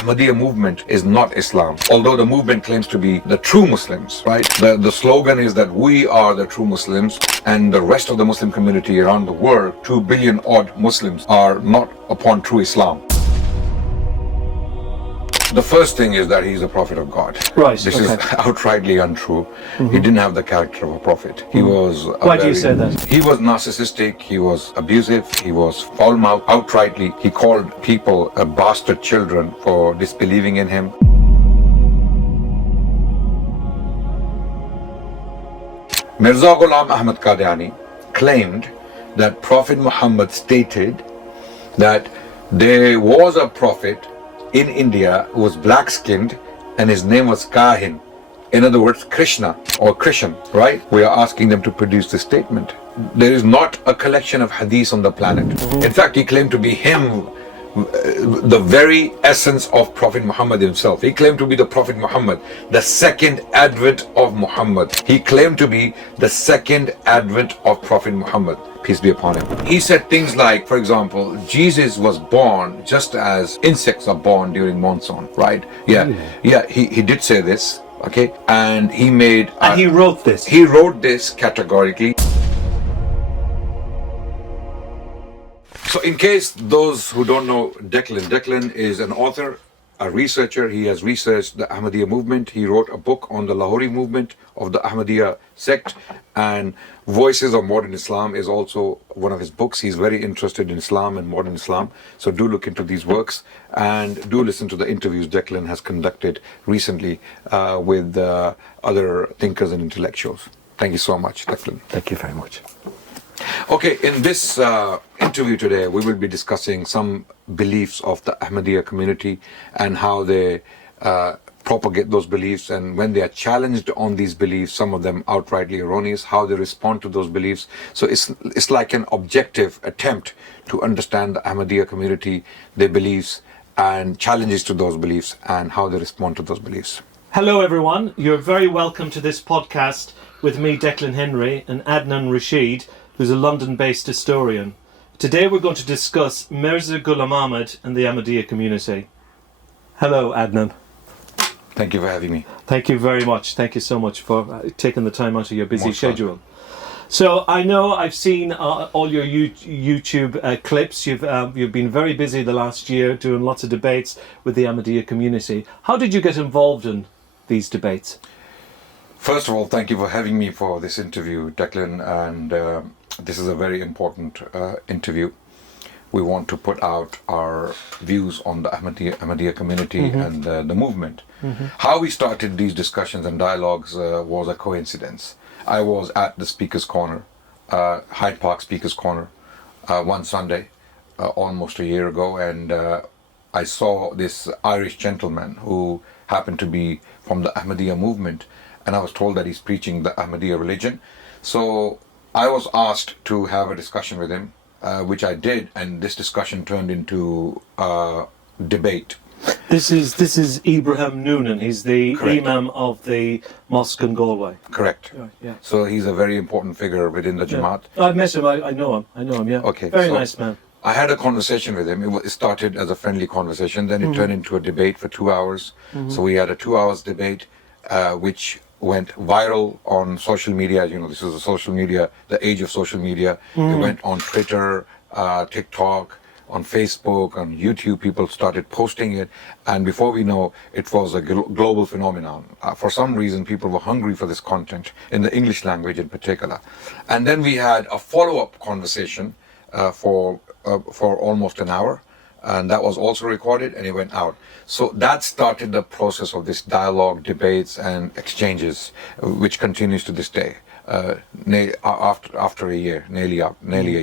Ahmadiyya movement is not Islam, although the movement claims to be the true Muslims, right? The slogan is that we are the true Muslims, and the rest of the Muslim community around the world, 2 billion odd Muslims, are not upon true Islam. The first thing is that he's a prophet of God. Right. This is outrightly untrue. He didn't have the character of a prophet. He was. Why do you say that? He was narcissistic. He was abusive. He was foul-mouthed. Outrightly, he called people bastard children for disbelieving in him. Mirza Ghulam Ahmad Qadiani claimed that Prophet Muhammad stated that there was a prophet in India who was black-skinned and his name was Kahin. In other words, Krishna or Krishan, right? We are asking them to produce this statement. There is not a collection of hadiths on the planet. In fact, he claimed to be him, the very essence of Prophet Muhammad himself. He claimed to be the Prophet Muhammad, the second advent of Muhammad. He claimed to be the second advent of Prophet Muhammad, peace be upon him. He said things like, for example, Jesus was born just as insects are born during monsoon, right? Yeah, he did say this, okay? And he made... and he wrote this? He wrote this categorically. So in case those who don't know Declan is an author, a researcher. He has researched the Ahmadiyya movement. He wrote a book on the Lahori movement of the Ahmadiyya sect, and Voices of Modern Islam is also one of his books. He's very interested in Islam and modern Islam. So do look into these works and do listen to the interviews Declan has conducted recently with other thinkers and intellectuals. Thank you so much, Declan. Thank you very much. Okay, in this interview today, we will be discussing some beliefs of the Ahmadiyya community and how they propagate those beliefs, and when they are challenged on these beliefs, some of them outrightly erroneous, how they respond to those beliefs. So it's like an objective attempt to understand the Ahmadiyya community, their beliefs, and challenges to those beliefs, and how they respond to those beliefs. Hello everyone, you're very welcome to this podcast with me, Declan Henry, and Adnan Rashid, who's a London-based historian. Today we're going to discuss Mirza Ghulam Ahmad and the Ahmadiyya community. Hello, Adnan. Thank you for having me. Thank you very much. Thank you so much for taking the time out of your busy schedule. So I know I've seen all your YouTube clips. You've been very busy the last year doing lots of debates with the Ahmadiyya community. How did you get involved in these debates? First of all, thank you for having me for this interview, Declan, and this is a very important interview. We want to put out our views on the Ahmadiyya community and the movement. How we started these discussions and dialogues was a coincidence. I was at the Speaker's Corner, Hyde Park Speaker's Corner, one Sunday, almost a year ago, and I saw this Irish gentleman who happened to be from the Ahmadiyya movement, and I was told that he's preaching the Ahmadiyya religion. So I was asked to have a discussion with him, which I did, and this discussion turned into a debate. This is Ibrahim Noonan. He's the Correct. Imam of the mosque in Galway. Correct. Yeah. So he's a very important figure within the Jamaat. I've met him. I know him. Yeah. Okay. Very so nice man. I had a conversation with him. It started as a friendly conversation, then it turned into a debate for 2 hours. So we had a 2 hours debate, which went viral on social media. You know, this is the age of social media. It went on Twitter, TikTok, on Facebook, on YouTube. People started posting it, and before we know, it was a global phenomenon. For some reason, people were hungry for this content in the English language in particular. And then we had a follow-up conversation for almost an hour, and that was also recorded, and it went out. So that started the process of this dialogue, debates, and exchanges, which continues to this day, after a year, nearly a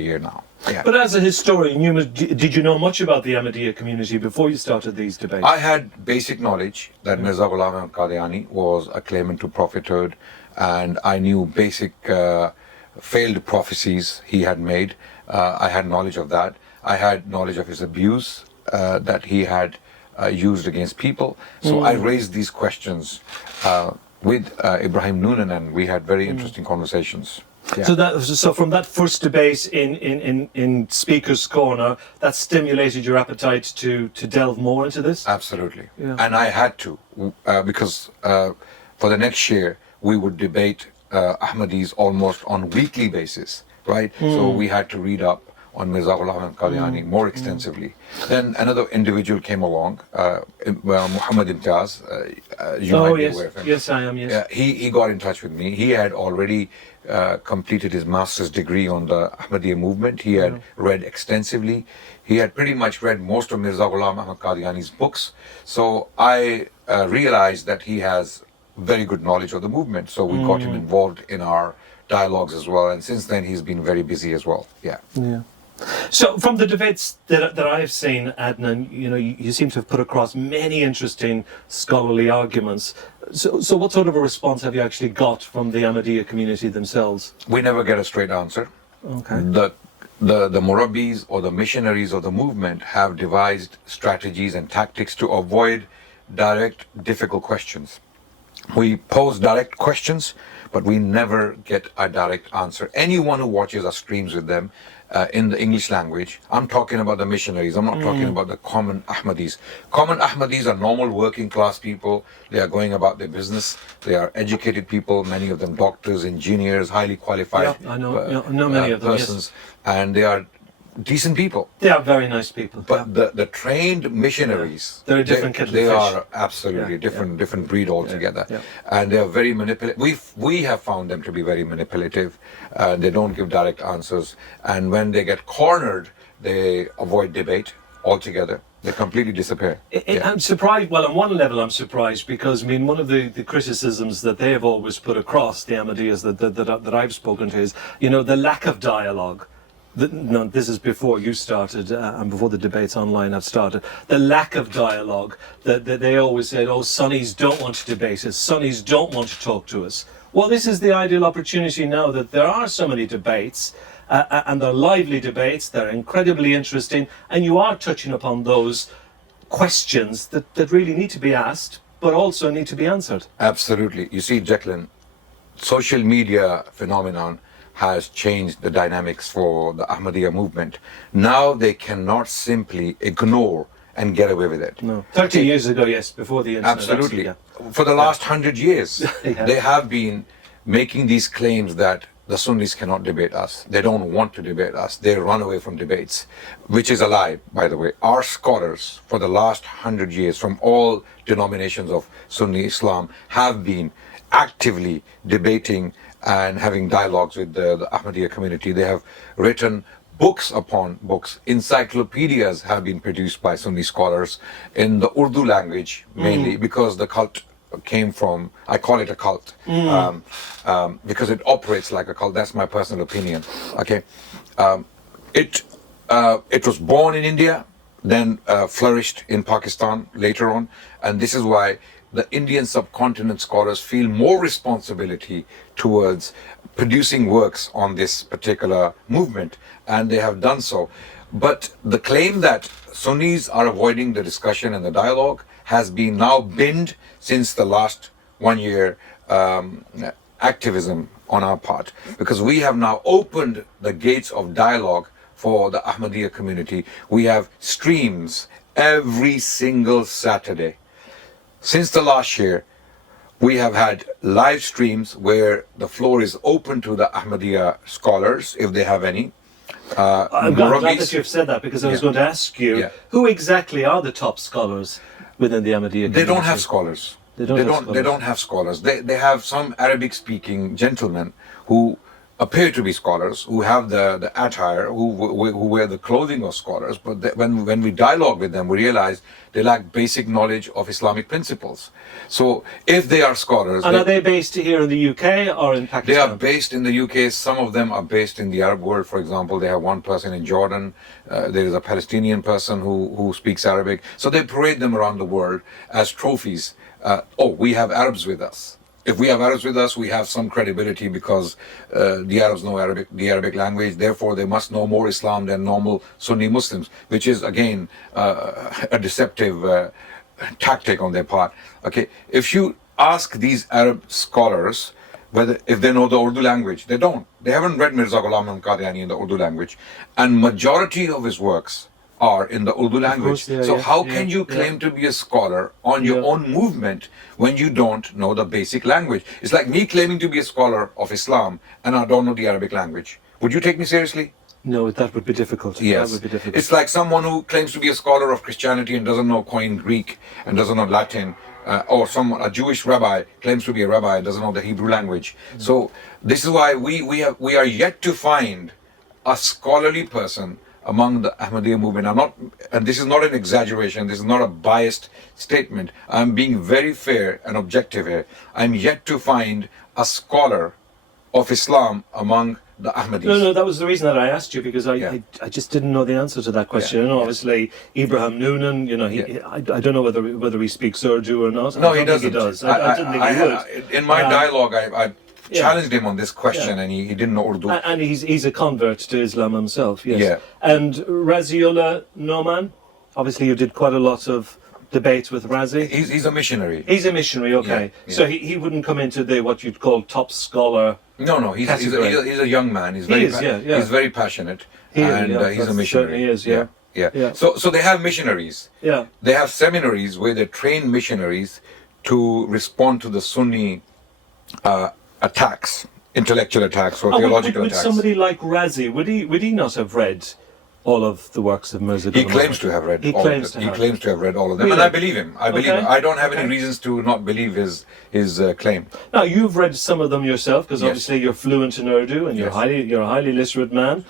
year now. Yeah. But as a historian, did you know much about the Ahmadiyya community before you started these debates? I had basic knowledge that Mirza Ghulam Ahmad Qadiani was a claimant to prophethood, and I knew basic failed prophecies he had made. I had knowledge of that. I had knowledge of his abuse that he had used against people. So I raised these questions with Ibrahim Noonan, and we had very interesting conversations. Yeah. So from that first debate in Speaker's Corner, that stimulated your appetite to delve more into this? Absolutely. Yeah. And I had to, because for the next year, we would debate Ahmadis almost on weekly basis, right? So we had to read up on Mirza Ghulam Ahmad Qadiani more extensively. Then another individual came along, Muhammad Imtiaz. You might be aware of him. Yes, I am, yes. He got in touch with me. He had already completed his master's degree on the Ahmadiyya movement. He had read extensively. He had pretty much read most of Mirza Ghulam Ahmad Qadiani's books. So I realized that he has very good knowledge of the movement. So we got him involved in our dialogues as well. And since then, he's been very busy as well. Yeah. Yeah. So from the debates that I've seen, Adnan, you seem to have put across many interesting scholarly arguments. So what sort of a response have you actually got from the Ahmadiyya community themselves? We never get a straight answer. Okay. The Murabbis or the missionaries of the movement have devised strategies and tactics to avoid direct, difficult questions. We pose direct questions, but we never get a direct answer. Anyone who watches our streams with them in the English language, I'm talking about the missionaries, I'm not talking about the common Ahmadis. Common Ahmadis are normal working class people. They are going about their business. They are educated people, many of them doctors, engineers, highly qualified I know many of them, persons. Yes. And they are decent people. They are very nice people. But the trained missionaries, they're a different kettle of they fish. are absolutely different breed altogether. Yeah. And they are very manipulative. We have found them to be very manipulative. They don't give direct answers. And when they get cornered, they avoid debate altogether. They completely disappear. I'm surprised. Well, on one level, I'm surprised because one of the criticisms that they have always put across the Ahmadiyyas that I've spoken to is, the lack of dialogue. No, this is before you started and before the debates online have started. The lack of dialogue that they always said, Sunnis don't want to debate us, Sunnis don't want to talk to us. Well, this is the ideal opportunity now that there are so many debates and they're lively debates, they're incredibly interesting, and you are touching upon those questions that really need to be asked but also need to be answered. Absolutely. You see, Declan, social media phenomenon has changed the dynamics for the Ahmadiyya movement. Now they cannot simply ignore and get away with it. No. 30 years ago, yes, before the internet. Absolutely. Yeah. For the last 100 years, Yeah. they have been making these claims that the Sunnis cannot debate us. They don't want to debate us. They run away from debates, which is a lie, by the way. Our scholars for the last 100 years from all denominations of Sunni Islam have been actively debating and having dialogues with the Ahmadiyya community. They have written books upon books. Encyclopedias have been produced by Sunni scholars in the Urdu language, mainly because the cult came from, I call it a cult, because it operates like a cult. That's my personal opinion. Okay, it was born in India, then flourished in Pakistan later on, and this is why the Indian subcontinent scholars feel more responsibility towards producing works on this particular movement, and they have done so. But the claim that Sunnis are avoiding the discussion and the dialogue has been now binned since the last 1 year activism on our part, because we have now opened the gates of dialogue for the Ahmadiyya community. We have streams every single Saturday. Since the last year, we have had live streams where the floor is open to the Ahmadiyya scholars, if they have any. I'm glad that you've said that, because I was going to ask you, who exactly are the top scholars within the Ahmadiyya community? They don't have scholars. They don't have scholars. They have some Arabic-speaking gentlemen who appear to be scholars, who have the attire, who wear the clothing of scholars, but when we dialogue with them, we realize they lack basic knowledge of Islamic principles. So if they are scholars... And are they based here in the UK or in Pakistan? They are based in the UK. Some of them are based in the Arab world. For example, they have one person in Jordan. There is a Palestinian person who speaks Arabic. So they parade them around the world as trophies. We have Arabs with us. If we have Arabs with us, we have some credibility because the Arabs know the Arabic language. Therefore, they must know more Islam than normal Sunni Muslims, which is, again, a deceptive tactic on their part. Okay, if you ask these Arab scholars whether if they know the Urdu language. They don't. They haven't read Mirza Ghulam Ahmad Qadiani in the Urdu language, and majority of his works are in the Urdu language. course, yeah, So yeah, how yeah, can you claim to be a scholar on your own movement when you don't know the basic language? It's like me claiming to be a scholar of Islam and I don't know the Arabic language. Would you take me seriously? No, that would be difficult. Yes. That would be difficult. It's like someone who claims to be a scholar of Christianity and doesn't know Koine Greek and doesn't know Latin, or a Jewish rabbi claims to be a rabbi and doesn't know the Hebrew language. So this is why we are yet to find a scholarly person among the Ahmadiyya movement. And this is not an exaggeration, this is not a biased statement. I'm being very fair and objective here. I'm yet to find a scholar of Islam among the Ahmadis. No, that was the reason that I asked you, because I just didn't know the answer to that question. And obviously, Ibrahim Noonan, I don't know whether he speaks Urdu or not. No, I he don't think doesn't. He does. I didn't think he would. In my dialogue, I challenged him on this question, and he didn't know Urdu. And he's a convert to Islam himself, yes. Yeah. And Raziullah Noman, obviously you did quite a lot of debate with Razi. He's a missionary. He's a missionary, okay. Yeah. So he wouldn't come into what you'd call top scholar. No, he's a young man. He's very passionate, he's a missionary. Certainly is, yeah. So they have missionaries. Yeah. They have seminaries where they train missionaries to respond to the Sunni attacks, intellectual attacks or theological would attacks. Somebody like Razi, would he not have read all of the works of Mirza He Ghulam claims Ahmad? to have read He all claims of them. to He have. claims to have read all of them, Really? and I believe him. I believe Okay. him. I don't have any reasons to not believe his claim. Now you've read some of them yourself, because Yes. obviously you're fluent in Urdu and you're Yes. a highly literate man.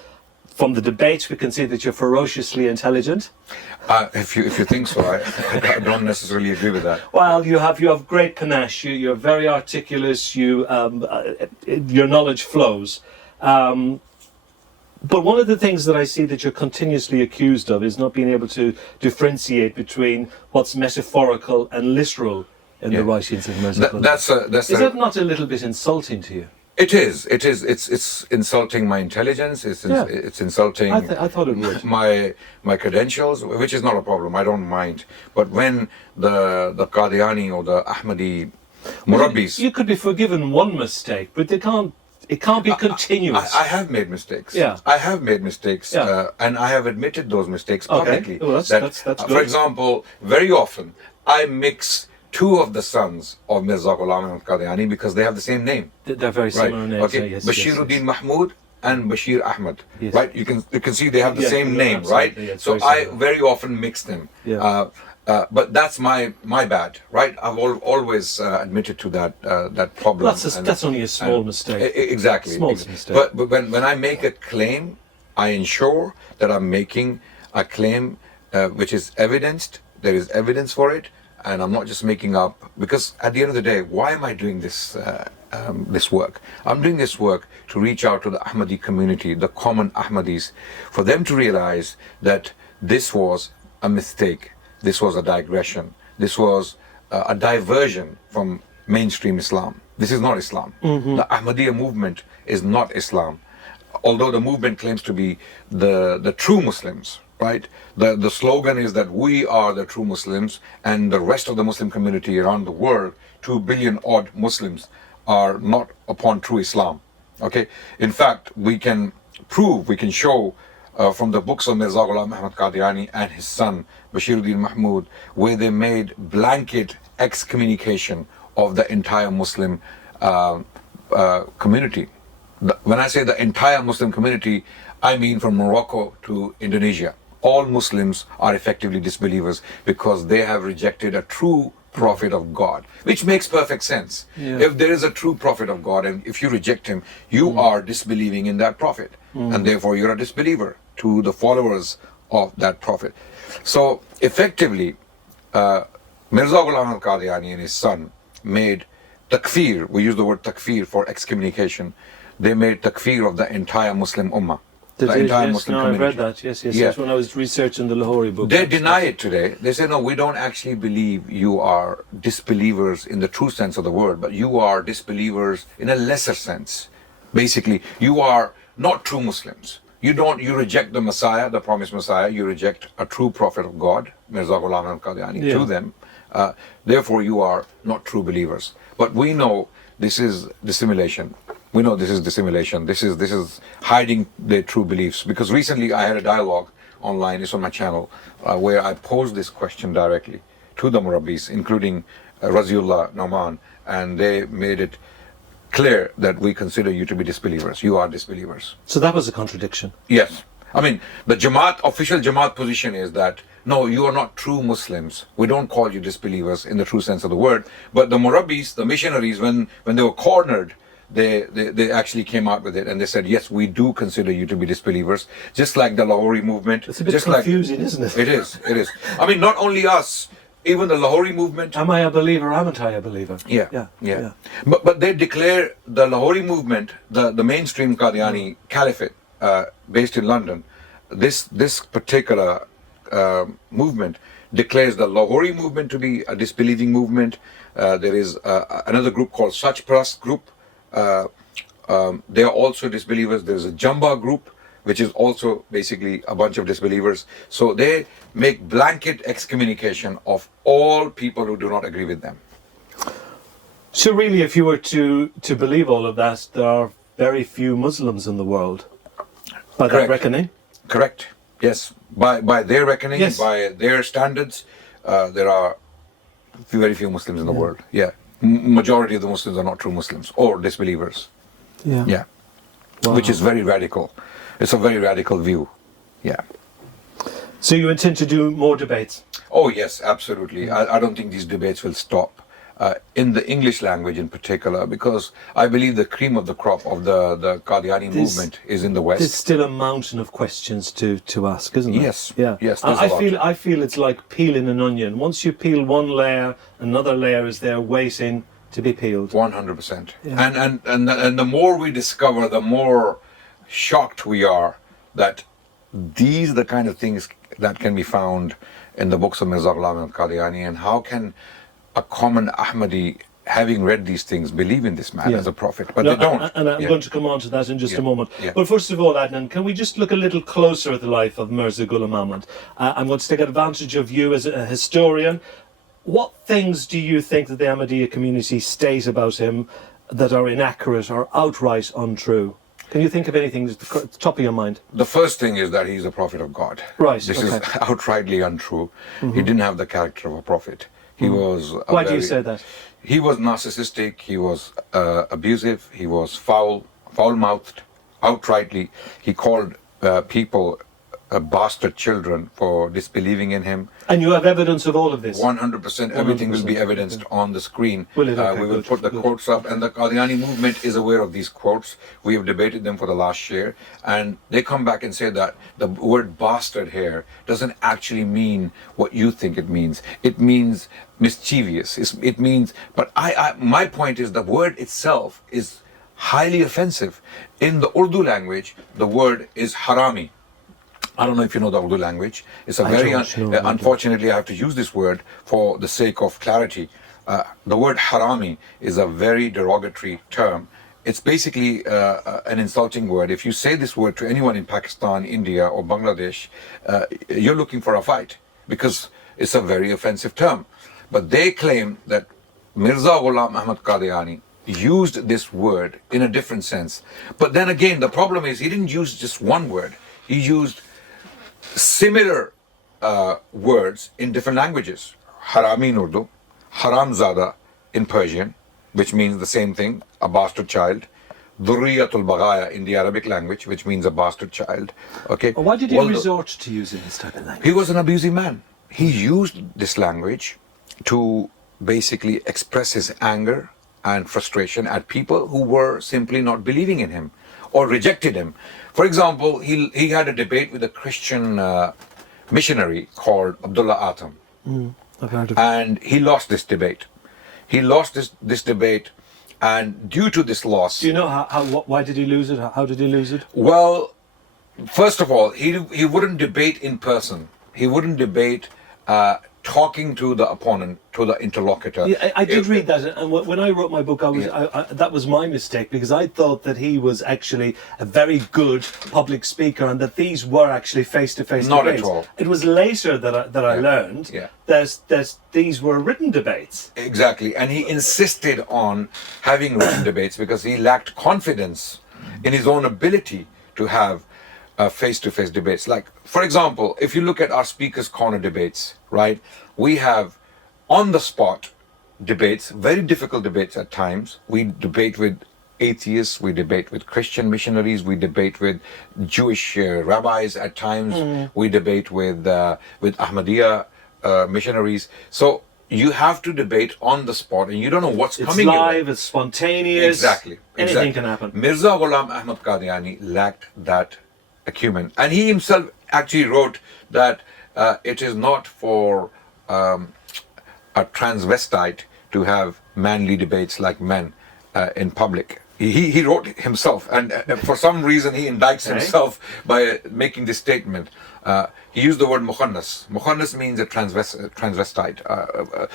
From the debates, we can see that you're ferociously intelligent. If you think so, I don't necessarily agree with that. Well, you have great panache. You're very articulate. Your knowledge flows. But one of the things that I see that you're continuously accused of is not being able to differentiate between what's metaphorical and literal in the writings of Mirza Ghulam. Is that not a little bit insulting to you? It is. It's insulting my intelligence. It's insulting. I thought it would. My credentials, which is not a problem. I don't mind. But when the Qadiani or the Ahmadi Murabbis, You could be forgiven one mistake, but it can't be continuous. I have made mistakes. Yeah. I have made mistakes, and I have admitted those mistakes publicly. Okay. Well, that's good. For example, very often I mix two of the sons of Mirza Ghulam Ahmad Qadiani because they have the same name. They're very similar names. Okay. Yes, Bashiruddin Mahmud and Bashir Ahmad. Yes. Right. You can see they have the same yeah, name, absolutely, right? yeah, it's So very I similar. very often mix them. Yeah. But that's my bad, right? I've always admitted to that problem. That's only a small mistake. Exactly. Small mistake. But when I make a claim, I ensure that I'm making a claim which is evidenced. There is evidence for it, and I'm not just making up. Because at the end of the day, why am I doing this work? I'm doing this work to reach out to the Ahmadi community, the common Ahmadis, for them to realize that this was a mistake. This was a digression. This was a diversion from mainstream Islam. This is not Islam. The Ahmadiyya movement is not Islam. Although the movement claims to be the true Muslims, right? The slogan is that we are the true Muslims, and the rest of the Muslim community around the world, 2 billion odd Muslims, are not upon true Islam. Okay? In fact, we can show from the books of Mirza Ghulam Ahmad Qadiani and his son Bashiruddin Mahmud, where they made blanket excommunication of the entire Muslim community. When I say the entire Muslim community, I mean from Morocco to Indonesia. All Muslims are effectively disbelievers because they have rejected a true prophet of God, which makes perfect sense. Yeah. If there is a true prophet of God and if you reject him, you are disbelieving in that prophet, and therefore you're a disbeliever to the followers of that prophet. So effectively, Mirza Ghulam Ahmad Qadiani and his son made takfir. We use the word takfir for excommunication. They made takfir of the entire Muslim ummah. The entire Muslim community. I've read that. Yes. When I was researching the Lahori book. They deny it today. They say, no, we don't actually believe you are disbelievers in the true sense of the word, but you are disbelievers in a lesser sense. Basically, you are not true Muslims. You reject the Messiah, the promised Messiah. You reject a true prophet of God, Mirza Ghulam Ahmad Qadiani, to them. Therefore, you are not true believers. But we know this is dissimulation. We know this is dissimulation. This is hiding their true beliefs. Because recently I had a dialogue online, it's on my channel, where I posed this question directly to the Murabbis, including Raziullah Nauman, and they made it clear that we consider you to be disbelievers. You are disbelievers. So that was a contradiction. Yes. I mean, the Jamaat, official Jamaat position is that, no, you are not true Muslims. We don't call you disbelievers in the true sense of the word. But the Murabbis, the missionaries, when they were cornered, they actually came out with it and they said, yes, we do consider you to be disbelievers. Just like the Lahori movement. It's a bit just confusing, isn't it? It is. I mean, not only us, even the Lahori movement. Am I a believer? Am I a believer? Yeah. But they declare the Lahori movement, the mainstream Qadiani caliphate based in London, this particular movement declares the Lahori movement to be a disbelieving movement. There is another group called Sach Parast group. They are also disbelievers. There's a Jamba group, which is also basically a bunch of disbelievers. So they make blanket excommunication of all people who do not agree with them. So really, if you were to believe all of that, there are very few Muslims in the world. By that reckoning? Correct. Yes. By their reckoning, Yes. by their standards, there are very few Muslims in the world. Yeah. Majority of the Muslims are not true Muslims or disbelievers. Yeah. Wow. Which is very radical. It's a very radical view. Yeah. So you intend to do more debates? Oh yes, absolutely. I don't think these debates will stop. In the English language in particular, because I believe the cream of the crop of the Qadiani movement is in the West. There's still a mountain of questions to ask, isn't there? Yes. Yeah. Yes. I feel it's like peeling an onion. Once you peel one layer, another layer is there waiting to be peeled. 100%. Yeah. And the more we discover, the more shocked we are that these are the kind of things that can be found in the books of Mirza Ghulam Ahmad Qadiani, and how can a common Ahmadi, having read these things, believe in this man as a prophet? But they don't. And I'm going to come on to that in just a moment. Yeah. But first of all, Adnan, can we just look a little closer at the life of Mirza Ghulam Ahmad? I'm going to take advantage of you as a historian. What things do you think that the Ahmadiyya community state about him that are inaccurate or outright untrue? Can you think of anything at the top of your mind? The first thing is that he's a prophet of God. Right. This is outrightly untrue. He didn't have the character of a prophet. He was. Why do you say that? He was narcissistic. He was abusive. He was foul-mouthed, outrightly. He called people bastard children for disbelieving in him. And you have evidence of all of this? 100%. Everything will be evidenced on the screen. Will it? Okay, we will put the quotes up, and the Qadiani movement is aware of these quotes. We have debated them for the last year, and they come back and say that the word bastard here doesn't actually mean what you think it means. It means mischievous. It means, but my point is the word itself is highly offensive. In the Urdu language, the word is harami. I don't know if you know the Urdu language. It's a very, unfortunately I have to use this word for the sake of clarity. The word harami is a very derogatory term. It's basically an insulting word. If you say this word to anyone in Pakistan, India or Bangladesh, you're looking for a fight because it's a very offensive term. But they claim that Mirza Ghulam Ahmad Qadiani used this word in a different sense. But then again, the problem is he didn't use just one word. He used similar words in different languages. Harami in Urdu, Haramzada in Persian, which means the same thing, a bastard child. Dhurriyatul Baghaya in the Arabic language, which means a bastard child. Okay. Why did he resort to using this type of language? He was an abusive man. He used this language to basically express his anger and frustration at people who were simply not believing in him or rejected him. For example, he had a debate with a Christian missionary called Abdullah Atam. I've heard of and he lost this debate. He lost this debate, and due to this loss... Do you know why did he lose it? How did he lose it? Well, first of all, he wouldn't debate in person. He wouldn't debate talking to the opponent, to the interlocutor. Yeah, I did read that, and when I wrote my book, that was my mistake, because I thought that he was actually a very good public speaker, and that these were actually face-to-face Not debates. at all. It was later that I learned that these were written debates. Exactly, and he insisted on having written debates because he lacked confidence in his own ability to have face-to-face debates. Like, for example, if you look at our Speaker's Corner debates, right, we have on-the-spot debates, very difficult debates at times. We debate with atheists, we debate with Christian missionaries, we debate with Jewish rabbis at times, we debate with Ahmadiyya missionaries. So you have to debate on the spot, and you don't know what's coming. It's live, it's spontaneous. Exactly. Anything can happen. Mirza Ghulam Ahmad Qadiani lacked that acumen, and he himself actually wrote that it is not for a transvestite to have manly debates like men in public. He wrote himself, and for some reason he indicts himself by making this statement. He used the word mukhannas. Mukhannas means a transvestite,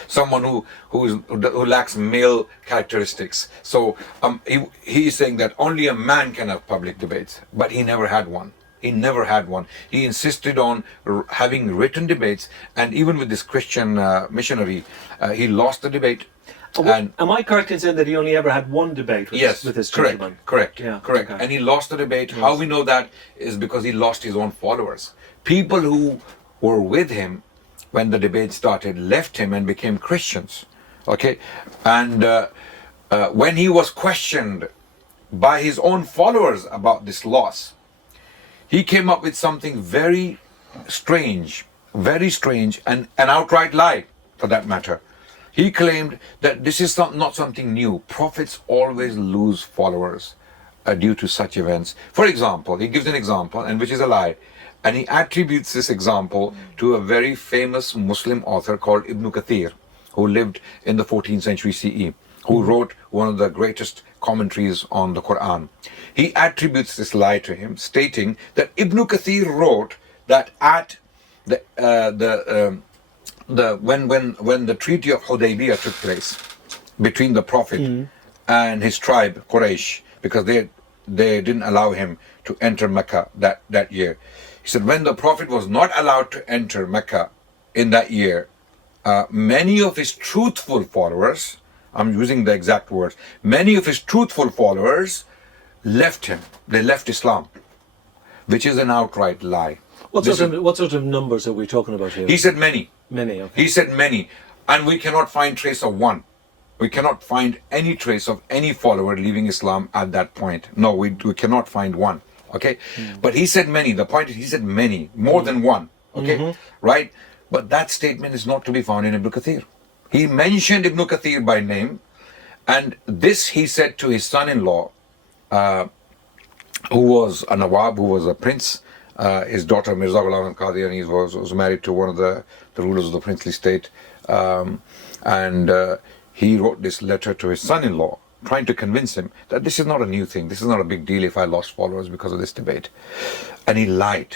someone who lacks male characteristics. So he is saying that only a man can have public debates, but he never had one. He never had one. He insisted on having written debates, and even with this Christian missionary, he lost the debate. And am I correct in saying that he only ever had one debate with this gentleman? Correct. Yeah, correct. Okay. And he lost the debate. Yes. How we know that is because he lost his own followers. People who were with him when the debate started left him and became Christians. Okay, and when he was questioned by his own followers about this loss, he came up with something very strange, and an outright lie, for that matter. He claimed that this is not something new. Prophets always lose followers due to such events. For example, he gives an example, and which is a lie, and he attributes this example to a very famous Muslim author called Ibn Kathir, who lived in the 14th century CE, who wrote one of the greatest commentaries on the Quran. He attributes this lie to him, stating that Ibn Kathir wrote that at when the Treaty of Hudaybiyah took place between the Prophet and his tribe Quraysh, because they didn't allow him to enter Mecca that year. He said when the Prophet was not allowed to enter Mecca in that year, many of his truthful followers, I'm using the exact words, many of his truthful followers left him. They left Islam, which is an outright lie. What sort of numbers are we talking about here? He said many. Many, okay. He said many, and we cannot find trace of one. We cannot find any trace of any follower leaving Islam at that point. No, we cannot find one. Okay, but he said many. The point is, he said many, more than one. Okay, right? But that statement is not to be found in Ibn Kathir. He mentioned Ibn Kathir by name, and this he said to his son-in-law, who was a Nawab, who was a prince. His daughter Mirza Ghulam Qadiani was married to one of the rulers of the princely state, and he wrote this letter to his son-in-law, trying to convince him that this is not a new thing. This is not a big deal if I lost followers because of this debate. And he lied.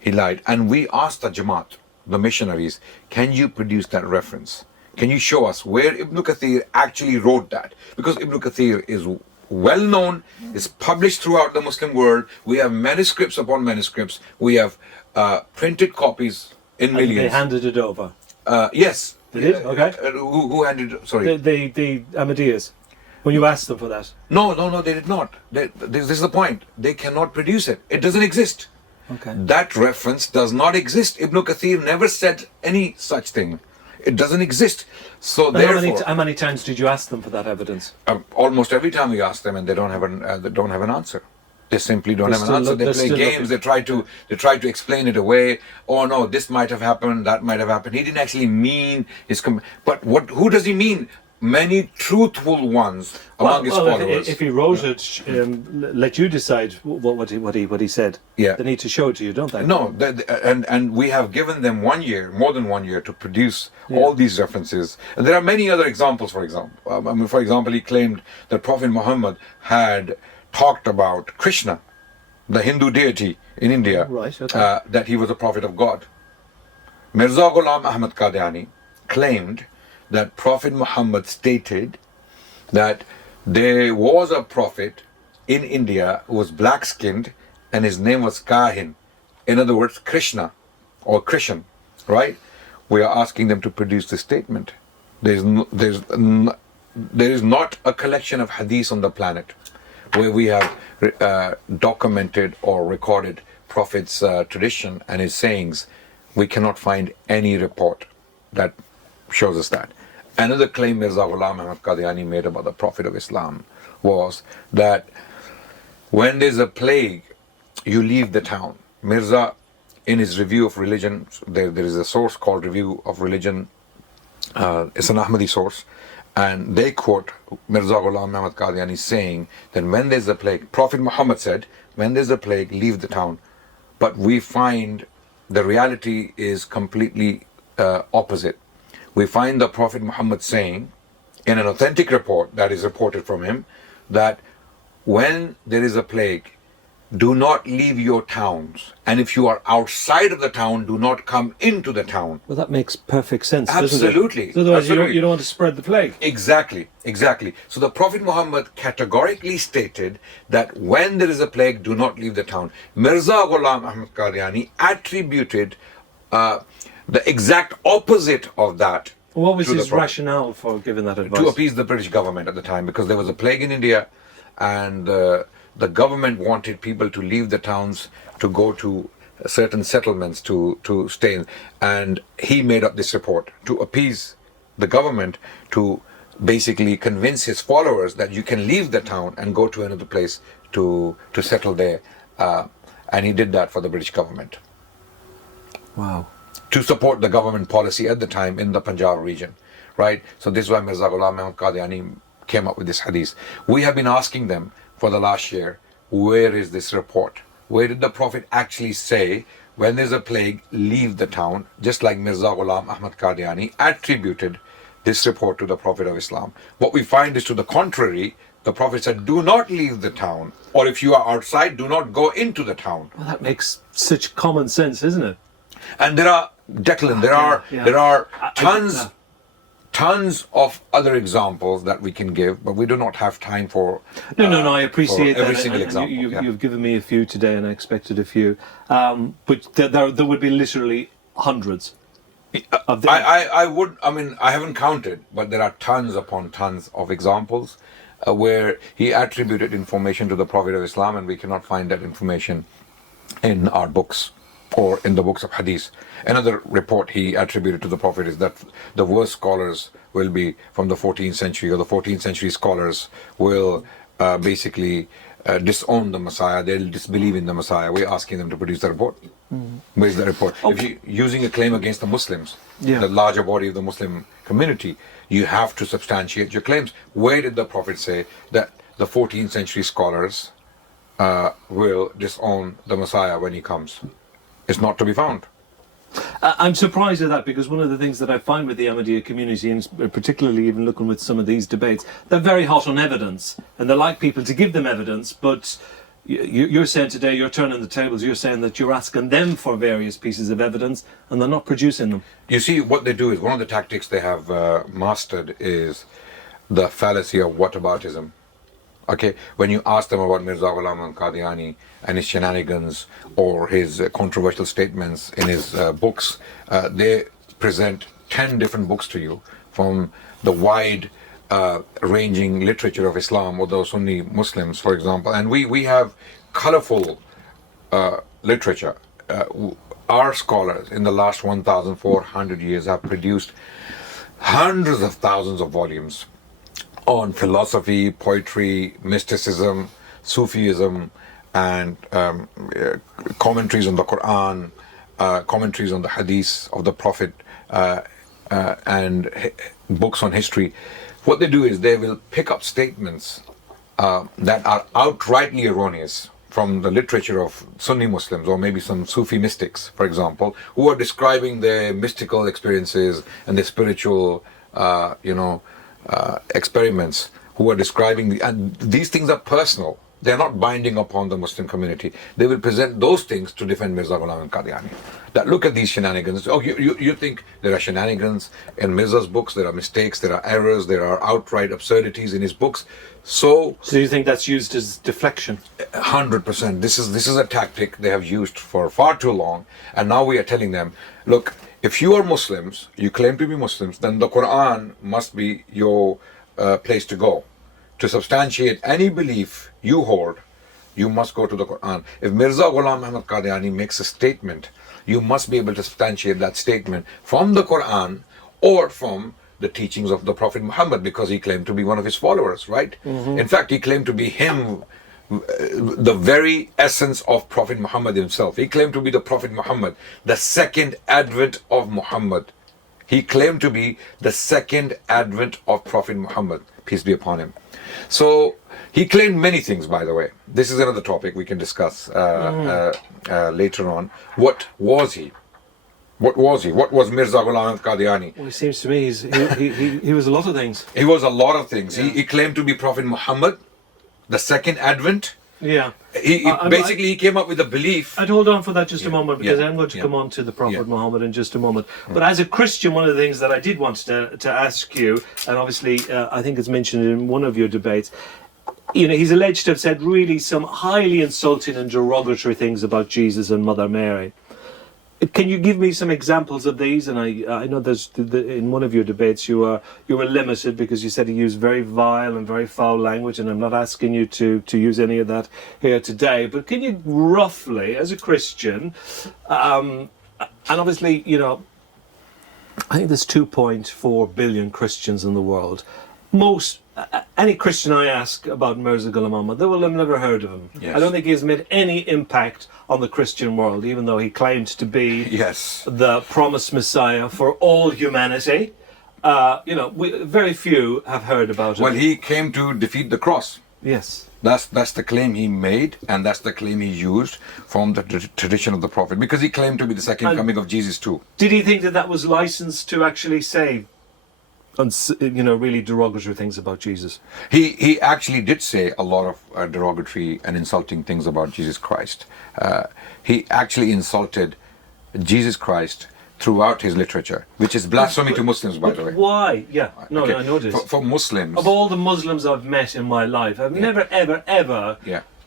He lied. And we asked the Jamaat, the missionaries, can you produce that reference? Can you show us where Ibn Kathir actually wrote that? Because Ibn Kathir is well known, is published throughout the Muslim world. We have manuscripts upon manuscripts. We have printed copies in millions. They handed it over. Yes. They did? Okay. Who handed? Sorry. The Ahmadiyyas. When you asked them for that. No, they did not. This is the point. They cannot produce it. It doesn't exist. Okay. That reference does not exist. Ibn Kathir never said any such thing. It doesn't exist. So therefore, how many times did you ask them for that evidence? Almost every time we ask them, and they don't have an answer. They simply don't have an answer. They play games. They try to explain it away. Oh no, this might have happened. That might have happened. He didn't actually mean his. But who does he mean? Many truthful ones among his followers. If he wrote it, let you decide what he said. Yeah. They need to show it to you, don't they? No, and we have given them 1 year, more than 1 year, to produce all these references. And there are many other examples. For example, he claimed that Prophet Muhammad had talked about Krishna, the Hindu deity in India, right, okay. That he was a prophet of God. Mirza Ghulam Ahmad Qadiani claimed that Prophet Muhammad stated that there was a prophet in India who was black-skinned and his name was Kahin. In other words, Krishna or Krishan, right? We are asking them to produce this statement. There is not a collection of hadiths on the planet where we have documented or recorded Prophet's tradition and his sayings. We cannot find any report that shows us that. Another claim Mirza Ghulam Ahmad Qadiani made about the Prophet of Islam was that when there's a plague, you leave the town. Mirza, in his review of religion, there is a source called Review of Religion. It's an Ahmadi source. And they quote Mirza Ghulam Ahmad Qadiani saying that when there's a plague, Prophet Muhammad said, when there's a plague, leave the town. But we find the reality is completely opposite. We find the Prophet Muhammad saying in an authentic report that is reported from him that when there is a plague, do not leave your towns, and if you are outside of the town, do not come into the town. Well, that makes perfect sense. Absolutely. Doesn't it? Otherwise, Absolutely. You don't want to spread the plague. Exactly. So the Prophet Muhammad categorically stated that when there is a plague, do not leave the town. Mirza Ghulam Ahmad Qadiani attributed the exact opposite of that. What was his rationale for giving that advice? To appease the British government at the time, because there was a plague in India, and the government wanted people to leave the towns to go to certain settlements to stay in. And he made up this report to appease the government, to basically convince his followers that you can leave the town and go to another place to settle there. And he did that for the British government. Wow. To support the government policy at the time in the Punjab region, right? So this is why Mirza Ghulam Ahmad Qadiani came up with this hadith. We have been asking them for the last year, where is this report? Where did the Prophet actually say, when there's a plague, leave the town? Just like Mirza Ghulam Ahmad Qadiani attributed this report to the Prophet of Islam. What we find is to the contrary. The Prophet said, do not leave the town, or if you are outside, do not go into the town. Well, that makes such common sense, isn't it? And there are, Declan, there are tons of other examples that we can give, but we do not have time for No, I appreciate every that. single And example. You've given me a few today, and I expected a few. But there would be literally hundreds of them. I haven't counted, but there are tons upon tons of examples where he attributed information to the Prophet of Islam, and we cannot find that information in our books or in the books of hadith. Another report he attributed to the Prophet is that the worst scholars will be from the 14th century, or the 14th century scholars will basically disown the Messiah. They'll disbelieve in the Messiah. We're asking them to produce the report. Where's the report? Okay. If you're using a claim against the Muslims, Yeah. the larger body of the Muslim community, you have to substantiate your claims. Where did the Prophet say that the 14th century scholars will disown the Messiah when he comes? It's not to be found. I'm surprised at that, because one of the things that I find with the Ahmadiyya community, and particularly even looking with some of these debates, they're very hot on evidence, and they like people to give them evidence, but you're saying today, you're turning the tables, you're saying that you're asking them for various pieces of evidence, and they're not producing them. You see, what they do is, one of the tactics they have mastered is the fallacy of whataboutism. Okay, when you ask them about Mirza Ghulam Ahmad Qadiani and his shenanigans or his controversial statements in his books, they present 10 different books to you from the wide ranging literature of Islam or the Sunni Muslims, for example. And we have colorful literature. Our scholars in the last 1,400 years have produced hundreds of thousands of volumes on philosophy, poetry, mysticism, Sufism, and commentaries on the Quran, commentaries on the hadith of the Prophet, and books on history. What they do is they will pick up statements that are outrightly erroneous from the literature of Sunni Muslims, or maybe some Sufi mystics, for example, who are describing their mystical experiences and their spiritual, experiments, who are describing and these things are personal. They're not binding upon the Muslim community. They will present those things to defend Mirza Ghulam Ahmad Qadiani. That look at these shenanigans. Oh, you think there are shenanigans in Mirza's books? There are mistakes, there are errors, there are outright absurdities in his books. So you think that's used as deflection? 100%. This is a tactic they have used for far too long, and now we are telling them, look, if you are Muslims, you claim to be Muslims, then the Quran must be your place to go. To substantiate any belief you hold, you must go to the Quran. If Mirza Ghulam Ahmad Qadiani makes a statement, you must be able to substantiate that statement from the Quran or from the teachings of the Prophet Muhammad, because he claimed to be one of his followers, right? In fact, he claimed to be him, the very essence of Prophet Muhammad himself. He claimed to be the Prophet Muhammad, the second advent of Muhammad. He claimed to be the second advent of Prophet Muhammad, peace be upon him. So he claimed many things, by the way. This is another topic we can discuss later on. What was he? What was he? What was Mirza Ghulam Ahmad Qadiani? Well, it seems to me he was a lot of things. He was a lot of things. Yeah. He claimed to be Prophet Muhammad, the second advent. Yeah. He came up with a belief. I'd hold on for that just a moment, because Yeah. I'm going to come on to the Prophet Yeah. Muhammad in just a moment. But as a Christian, one of the things that I did want to ask you, and obviously I think it's mentioned in one of your debates, he's alleged to have said really some highly insulting and derogatory things about Jesus and Mother Mary. Can you give me some examples of these? And I know there's in one of your debates you were limited because you said he used very vile and very foul language, and I'm not asking you to use any of that here today. But can you roughly, as a Christian, and obviously I think there's 2.4 billion Christians in the world. Any Christian I ask about Mirza Ghulam Ahmad, they will have never heard of him. Yes. I don't think he's made any impact on the Christian world, even though he claimed to be the promised Messiah for all humanity. Very few have heard about him. Well, he came to defeat the cross. Yes. That's the claim he made, and that's the claim he used from the tradition of the Prophet, because he claimed to be the second coming of Jesus too. Did he think that was licensed to actually say, really derogatory things about Jesus? He actually did say a lot of derogatory and insulting things about Jesus Christ. He actually insulted Jesus Christ throughout his literature, which is blasphemy to Muslims, by the way. Why? Yeah, no, Okay. I know this. For Muslims, Of all the Muslims I've met in my life, I've never, ever,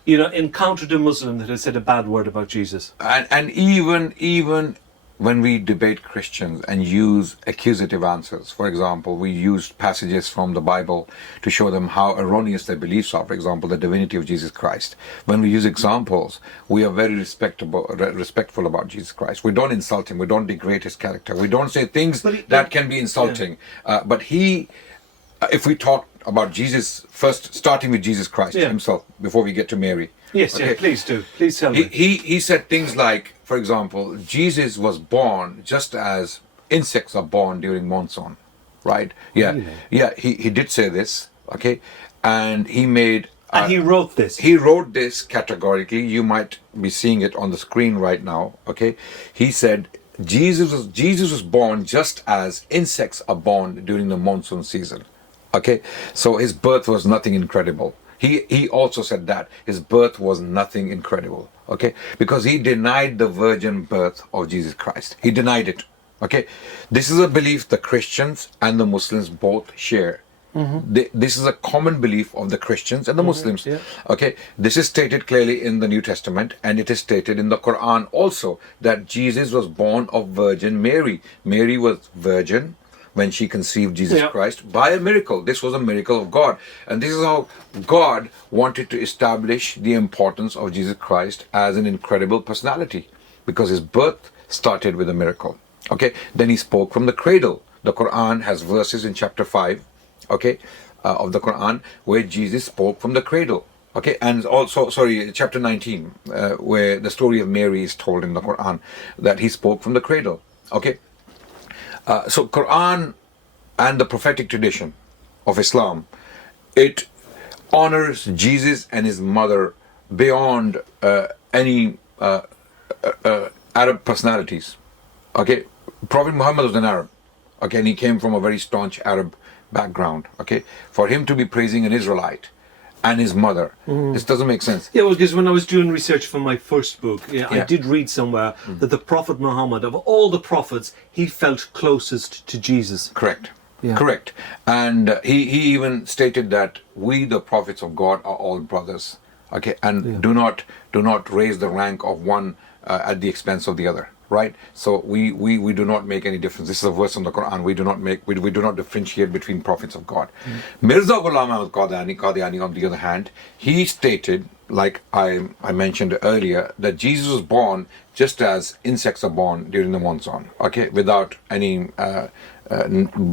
encountered a Muslim that has said a bad word about Jesus. and even when we debate Christians and use accusative answers, for example, we use passages from the Bible to show them how erroneous their beliefs are, for example, the divinity of Jesus Christ. When we use examples, we are very respectful about Jesus Christ. We don't insult him, we don't degrade his character, we don't say things that can be insulting. But if we talk about Jesus, first starting with Jesus Christ himself, before we get to Mary. Yes, please do. Please tell me. He said things like, for example, Jesus was born just as insects are born during monsoon, right? Yeah, Really? yeah. He did say this, okay, and he made. And he wrote this. He wrote this categorically. You might be seeing it on the screen right now, okay? He said Jesus was born just as insects are born during the monsoon season, okay? So his birth was nothing incredible. He also said that his birth was nothing incredible, okay? Because he denied the virgin birth of Jesus Christ. He denied it, okay? This is a belief the Christians and the Muslims both share. This is a common belief of the Christians and the Muslims, okay? This is stated clearly in the New Testament, and it is stated in the Quran also, that Jesus was born of Virgin Mary. Mary was virgin when she conceived Jesus Christ by a miracle. This was a miracle of God. And this is how God wanted to establish the importance of Jesus Christ as an incredible personality, because his birth started with a miracle. Okay, then he spoke from the cradle. The Quran has verses in chapter 5, okay, of the Quran, where Jesus spoke from the cradle. Okay, and also, chapter 19, where the story of Mary is told in the Quran, that he spoke from the cradle. Okay. So Quran and the prophetic tradition of Islam, it honors Jesus and his mother beyond any Arab personalities. Okay, Prophet Muhammad was an Arab. Okay, and he came from a very staunch Arab background. Okay, for him to be praising an Israelite and his mother. This doesn't make sense. Yeah, well, because when I was doing research for my first book, I Yeah. did read somewhere that the Prophet Muhammad, of all the prophets, he felt closest to Jesus. Correct. Yeah. Correct. And he even stated that we, the prophets of God, are all brothers. Okay, and do not raise the rank of one at the expense of the other. Right. So we do not make any difference. This is a verse in the Quran. We do not differentiate between prophets of God. Mirza Ghulam Ahmad Qadiani, on the other hand, he stated, like I mentioned earlier, that Jesus was born just as insects are born during the monsoon. Okay, without any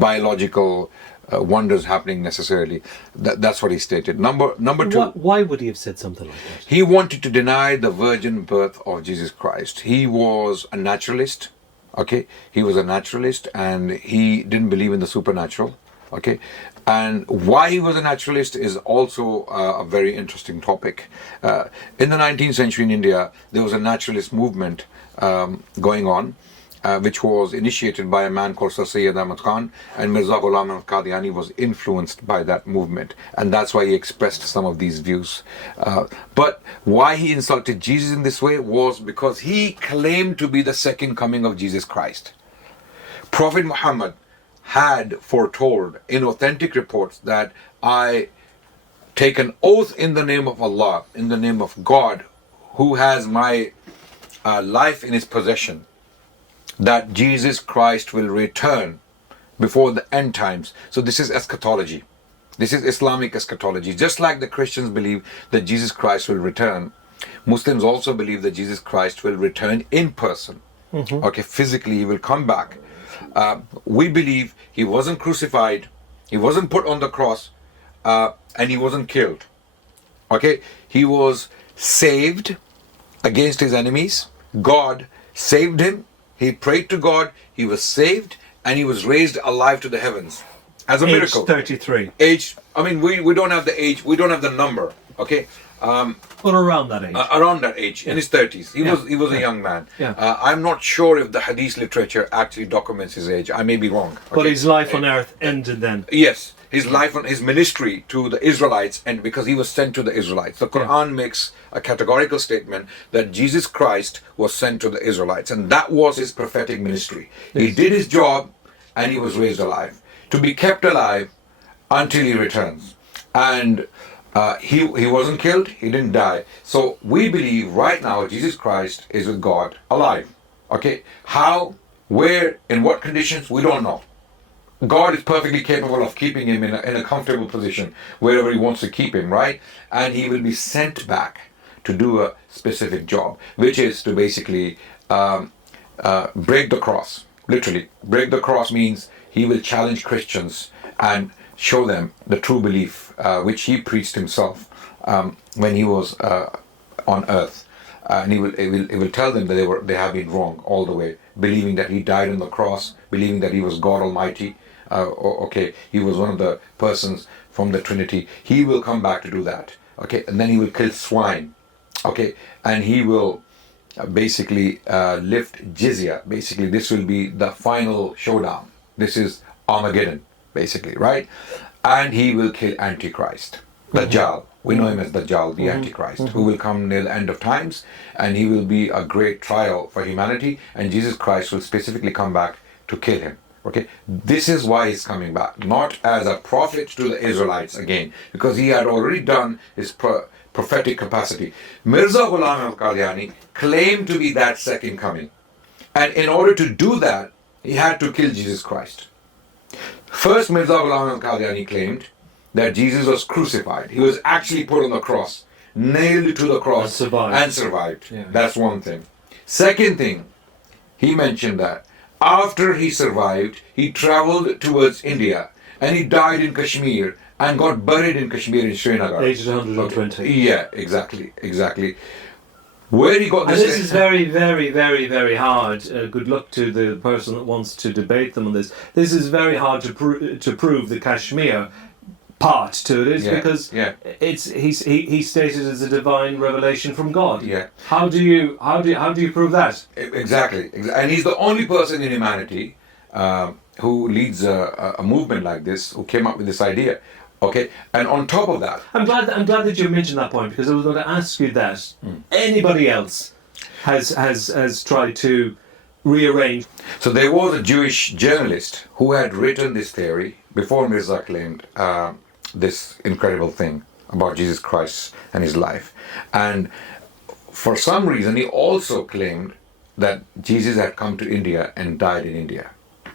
biological wonders happening necessarily. That's what he stated. Number two. Why would he have said something like that? He wanted to deny the virgin birth of Jesus Christ. He was a naturalist. Okay, he was a naturalist, and he didn't believe in the supernatural. Okay, and why he was a naturalist is also a very interesting topic. In the 19th century in India, there was a naturalist movement going on, which was initiated by a man called Sir Syed Ahmad Khan, and Mirza Ghulam Ahmad Qadiani was influenced by that movement, and that's why he expressed some of these views. But why he insulted Jesus in this way was because he claimed to be the second coming of Jesus Christ. Prophet Muhammad had foretold in authentic reports that I take an oath in the name of Allah, in the name of God, who has my life in his possession, that Jesus Christ will return before the end times. So this is eschatology. This is Islamic eschatology. Just like the Christians believe that Jesus Christ will return, Muslims also believe that Jesus Christ will return in person. Okay, physically he will come back. We believe he wasn't crucified, he wasn't put on the cross, and he wasn't killed. Okay, he was saved against his enemies. God saved him. He prayed to God, he was saved, and he was raised alive to the heavens as a miracle. Age 33. We don't have the age, we don't have the number, okay? But around that age. Around that age, in his 30s. He was a young man. Yeah. I'm not sure if the hadith literature actually documents his age. I may be wrong. But okay? his life on earth ended then. Yes, his ministry to the Israelites, and because he was sent to the Israelites. The Quran makes a categorical statement that Jesus Christ was sent to the Israelites, and that was his prophetic ministry. He did his job, and he was raised alive, to be kept alive until he returns. And he wasn't killed, he didn't die. So we believe right now Jesus Christ is with God, alive. Okay, how, where, in what conditions, we don't know. God is perfectly capable of keeping him in a comfortable position wherever he wants to keep him, right? And he will be sent back to do a specific job, which is to basically break the cross. Literally, break the cross means he will challenge Christians and show them the true belief which he preached himself when he was on earth. And he will tell them that they have been wrong all the way, believing that he died on the cross, believing that he was God Almighty. He was one of the persons from the Trinity. He will come back to do that. Okay, and then he will kill swine. Okay, and he will basically lift jizya. Basically, this will be the final showdown. This is Armageddon, basically, right? And he will kill Antichrist, Dajjal. We know him as Dajjal, the Antichrist, who will come near the end of times, and he will be a great trial for humanity, and Jesus Christ will specifically come back to kill him. Okay, this is why he's coming back, not as a prophet to the Israelites again, because he had already done his prophetic capacity. Mirza Ghulam Ahmad Qadiani claimed to be that second coming, and in order to do that, he had to kill Jesus Christ. First, Mirza Ghulam Ahmad Qadiani claimed that Jesus was crucified. He was actually put on the cross, nailed to the cross, and survived. Yeah. That's one thing. Second thing, he mentioned that after he survived, he traveled towards India, and he died in Kashmir and got buried in Kashmir in Srinagar. Aged 120. Okay. Yeah, exactly. Where he got this? And this is very, very, very, very hard. Good luck to the person that wants to debate them on this. This is very hard to prove the Kashmir part to it, because he stated as a divine revelation from God. Yeah. How do you prove that? Exactly. And he's the only person in humanity who leads a movement like this, who came up with this idea Okay, and on top of that, I'm glad that you mentioned that point, because I was going to ask you that. Anybody else has tried to rearrange? so there was a Jewish journalist who had written this theory before Mirza claimed this incredible thing about Jesus Christ and his life. And for some reason, he also claimed that Jesus had come to India and died in India.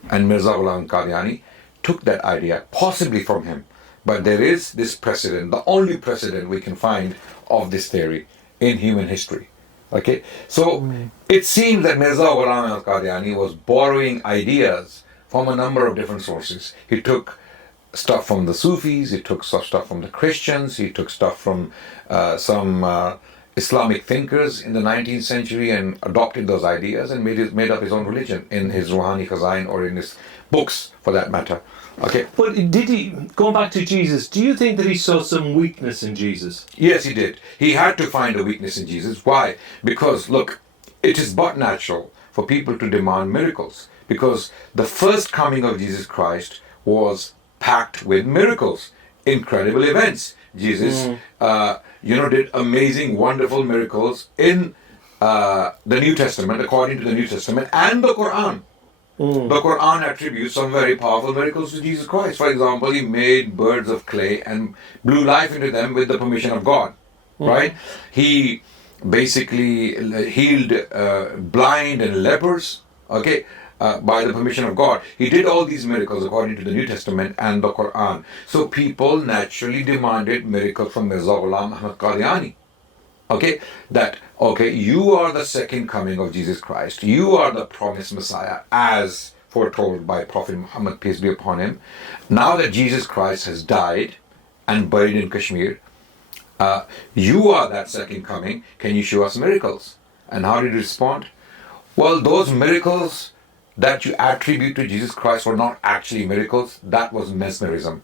And Mirza Ghulam Qadiani took that idea, possibly from him. But there is this precedent, the only precedent we can find of this theory in human history. Okay, so it seems that Mirza Ghulam al-Qadiani was borrowing ideas from a number of different sources. He took stuff from the Sufis, he took stuff from the Christians, he took stuff from some Islamic thinkers in the 19th century and adopted those ideas and made up his own religion in his Ruhani Khazain or in his books, for that matter. Okay. But did he, going back to Jesus, do you think that he saw some weakness in Jesus? Yes, he did. He had to find a weakness in Jesus. Why? Because, look, it is but natural for people to demand miracles. Because the first coming of Jesus Christ was packed with miracles, incredible events. Jesus, did amazing, wonderful miracles in the New Testament, according to the New Testament, and the Quran. The Quran attributes some very powerful miracles to Jesus Christ. For example, he made birds of clay and blew life into them with the permission of God. Right? He basically healed blind and lepers. Okay. By the permission of God. He did all these miracles according to the New Testament and the Quran. So people naturally demanded miracles from Mirza Ghulam Ahmad Qadiani. You are the second coming of Jesus Christ. You are the promised Messiah, as foretold by Prophet Muhammad, peace be upon him. Now that Jesus Christ has died and buried in Kashmir, you are that second coming. Can you show us miracles? And how did he respond? Well, those miracles that you attribute to Jesus Christ were not actually miracles. That was mesmerism.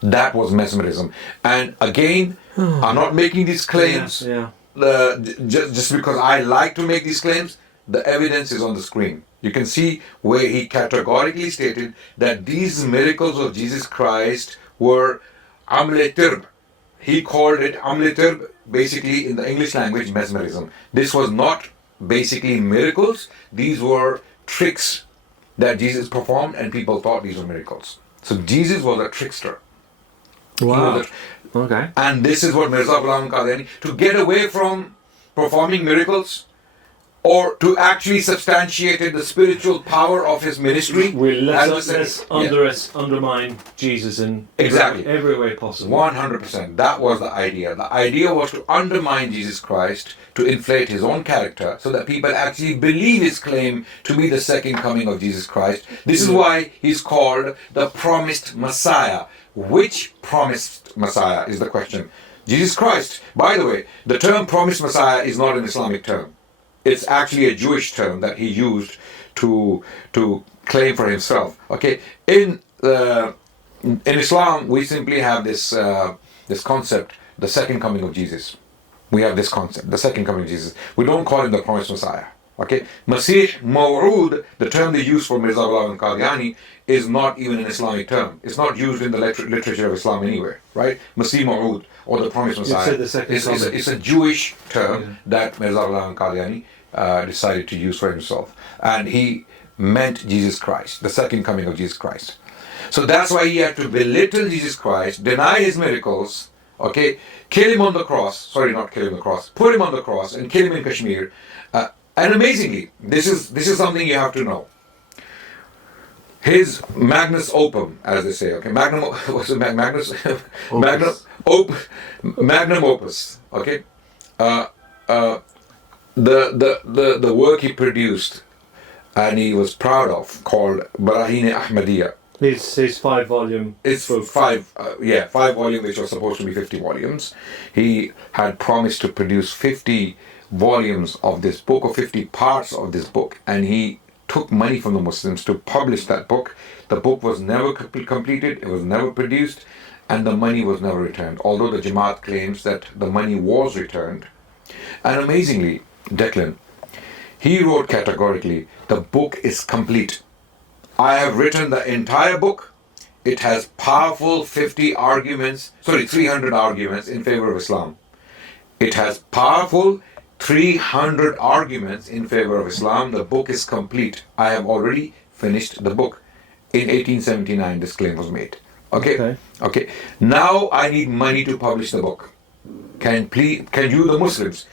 That was mesmerism. And again, I'm not making these claims just because I like to make these claims. The evidence is on the screen. You can see where he categorically stated that these miracles of Jesus Christ were amle tirb. He called it amle tirb, basically in the English language, mesmerism. This was not basically miracles. These were tricks that Jesus performed, and people thought these were miracles. So Jesus was a trickster. Wow. Okay. And this is what Mirza Ghulam Qadiani, to get away from performing miracles or to actually substantiate the spiritual power of his ministry. Let's undermine Jesus in every way possible. 100%. That was the idea. The idea was to undermine Jesus Christ, to inflate his own character, so that people actually believe his claim to be the second coming of Jesus Christ. This is why he's called the promised Messiah. Which promised Messiah is the question. Jesus Christ. By the way, the term promised Messiah is not an Islamic term. It's actually a Jewish term that he used to claim for himself. Okay, in Islam, we simply have this concept, the second coming of Jesus. We have this concept, the second coming of Jesus. We don't call him the promised Messiah. Okay, Masih Maw'ud, the term they use for Mirza Ghulam Qadiani, is not even an Islamic term. It's not used in the literature of Islam anywhere, right? Masih Maw'ud, or the promised Messiah. It's a Jewish term that Mirza Ghulam Qadiani decided to use for himself. And he meant Jesus Christ, the second coming of Jesus Christ. So that's why he had to belittle Jesus Christ, deny his miracles, okay, kill him on the cross, sorry, not kill him on the cross, put him on the cross and kill him in Kashmir. And amazingly, this is something you have to know. His magnus opum, as they say, okay, magnum opus, okay, the work he produced and he was proud of, called Barahine Ahmadiyya. His 5-volume. It's 5 volume, which was supposed to be 50 volumes. He had promised to produce 50 volumes of this book, or 50 parts of this book, and he took money from the Muslims to publish that book. The book was never completed, it was never produced, and the money was never returned, although the Jamaat claims that the money was returned. And amazingly, Declan, he wrote categorically, the book is complete. I have written the entire book. it has powerful 300 arguments in favor of Islam. It has powerful 300 arguments in favor of Islam. The book is complete. I have already finished the book. In 1879, this claim was made. Okay. Now I need money to publish the book. Can you, the Muslims,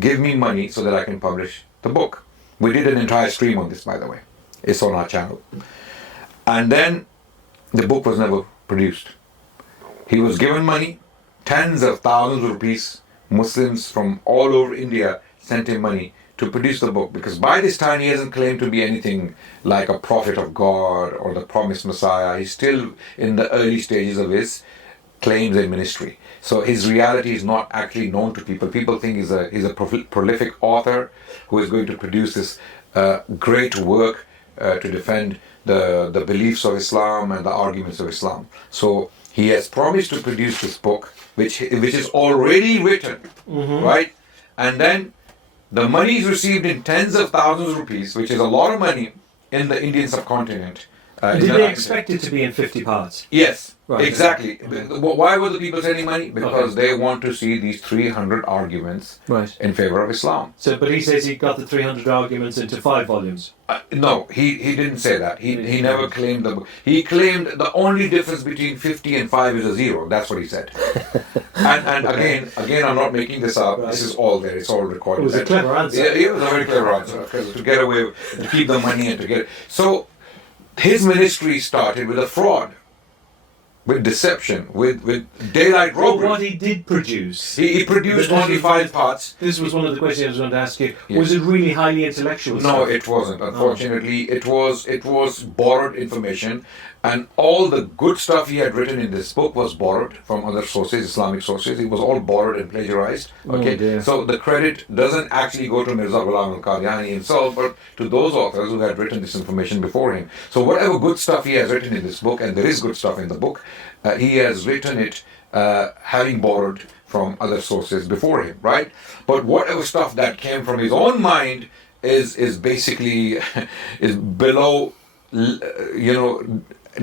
give me money so that I can publish the book? We did an entire stream on this, by the way. It's on our channel. And then the book was never produced. He was given money, tens of thousands of rupees. Muslims from all over India sent him money to produce the book, because by this time he hasn't claimed to be anything like a prophet of God or the promised Messiah. He's still in the early stages of his claims and ministry. So his reality is not actually known to people. People think he's a prolific author who is going to produce this great work to defend the beliefs of Islam and the arguments of Islam. So he has promised to produce this book, which is already written, right? And then the money is received in tens of thousands of rupees, which is a lot of money in the Indian subcontinent. Did they expect it to be in 50 parts? Yes, right, exactly. Why were the people sending money? Because they want to see these 300 arguments in favor of Islam. So, but he says he got the 300 arguments into 5 volumes. No, he didn't say that. He never claimed the book. He claimed the only difference between 50 and 5 is a 0. That's what he said. and again, I'm not making this up. Right. This is all there. It's all recorded. It was a clever answer. Yeah, it was a very clever answer, because to get away, to keep the money and to get. So his ministry started with a fraud, with deception, with daylight robbery. What he did produce. He produced only 5 parts. This was one of the questions I was going to ask you. Yes. Was it really highly intellectual? No, it wasn't. Unfortunately, it was borrowed information, and all the good stuff he had written in this book was borrowed from other sources, Islamic sources. It was all borrowed and plagiarized. Okay, so the credit doesn't actually go to Mirza Ghulam al-Qadiani himself, but to those authors who had written this information before him. So whatever good stuff he has written in this book, and there is good stuff in the book, he has written it having borrowed from other sources before him, right? But whatever stuff that came from his own mind is basically is below,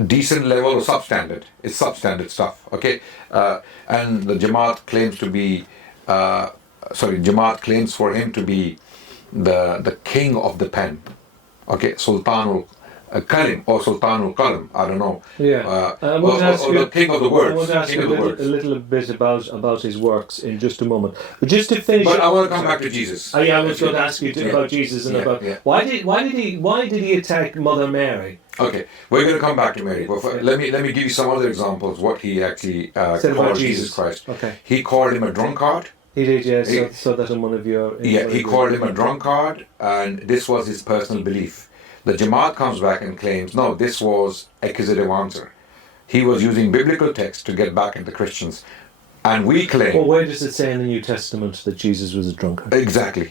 decent level or substandard. It's substandard stuff, okay? And the Jamaat claims to be, Jamaat claims for him to be the king of the pen, okay? Sultanul Kalim or Sultanul Qalam, I don't know. Yeah. Or the king of the words. I want to ask you a little bit about his works in just a moment. But just to finish. But I want to come back to Jesus. I was going to ask you about Jesus and about why did he attack Mother Mary? Okay, we're going to come back to Mary. But let me give you some other examples what he actually called Jesus Christ. Okay. He called him a drunkard. He did, yes. So that in one of your. He called him a drunkard, and this was his personal belief. The Jamaat comes back and claims, no, this was accusative answer. He was using biblical text to get back at the Christians. And we claim... Well, where does it say in the New Testament that Jesus was a drunkard? Exactly.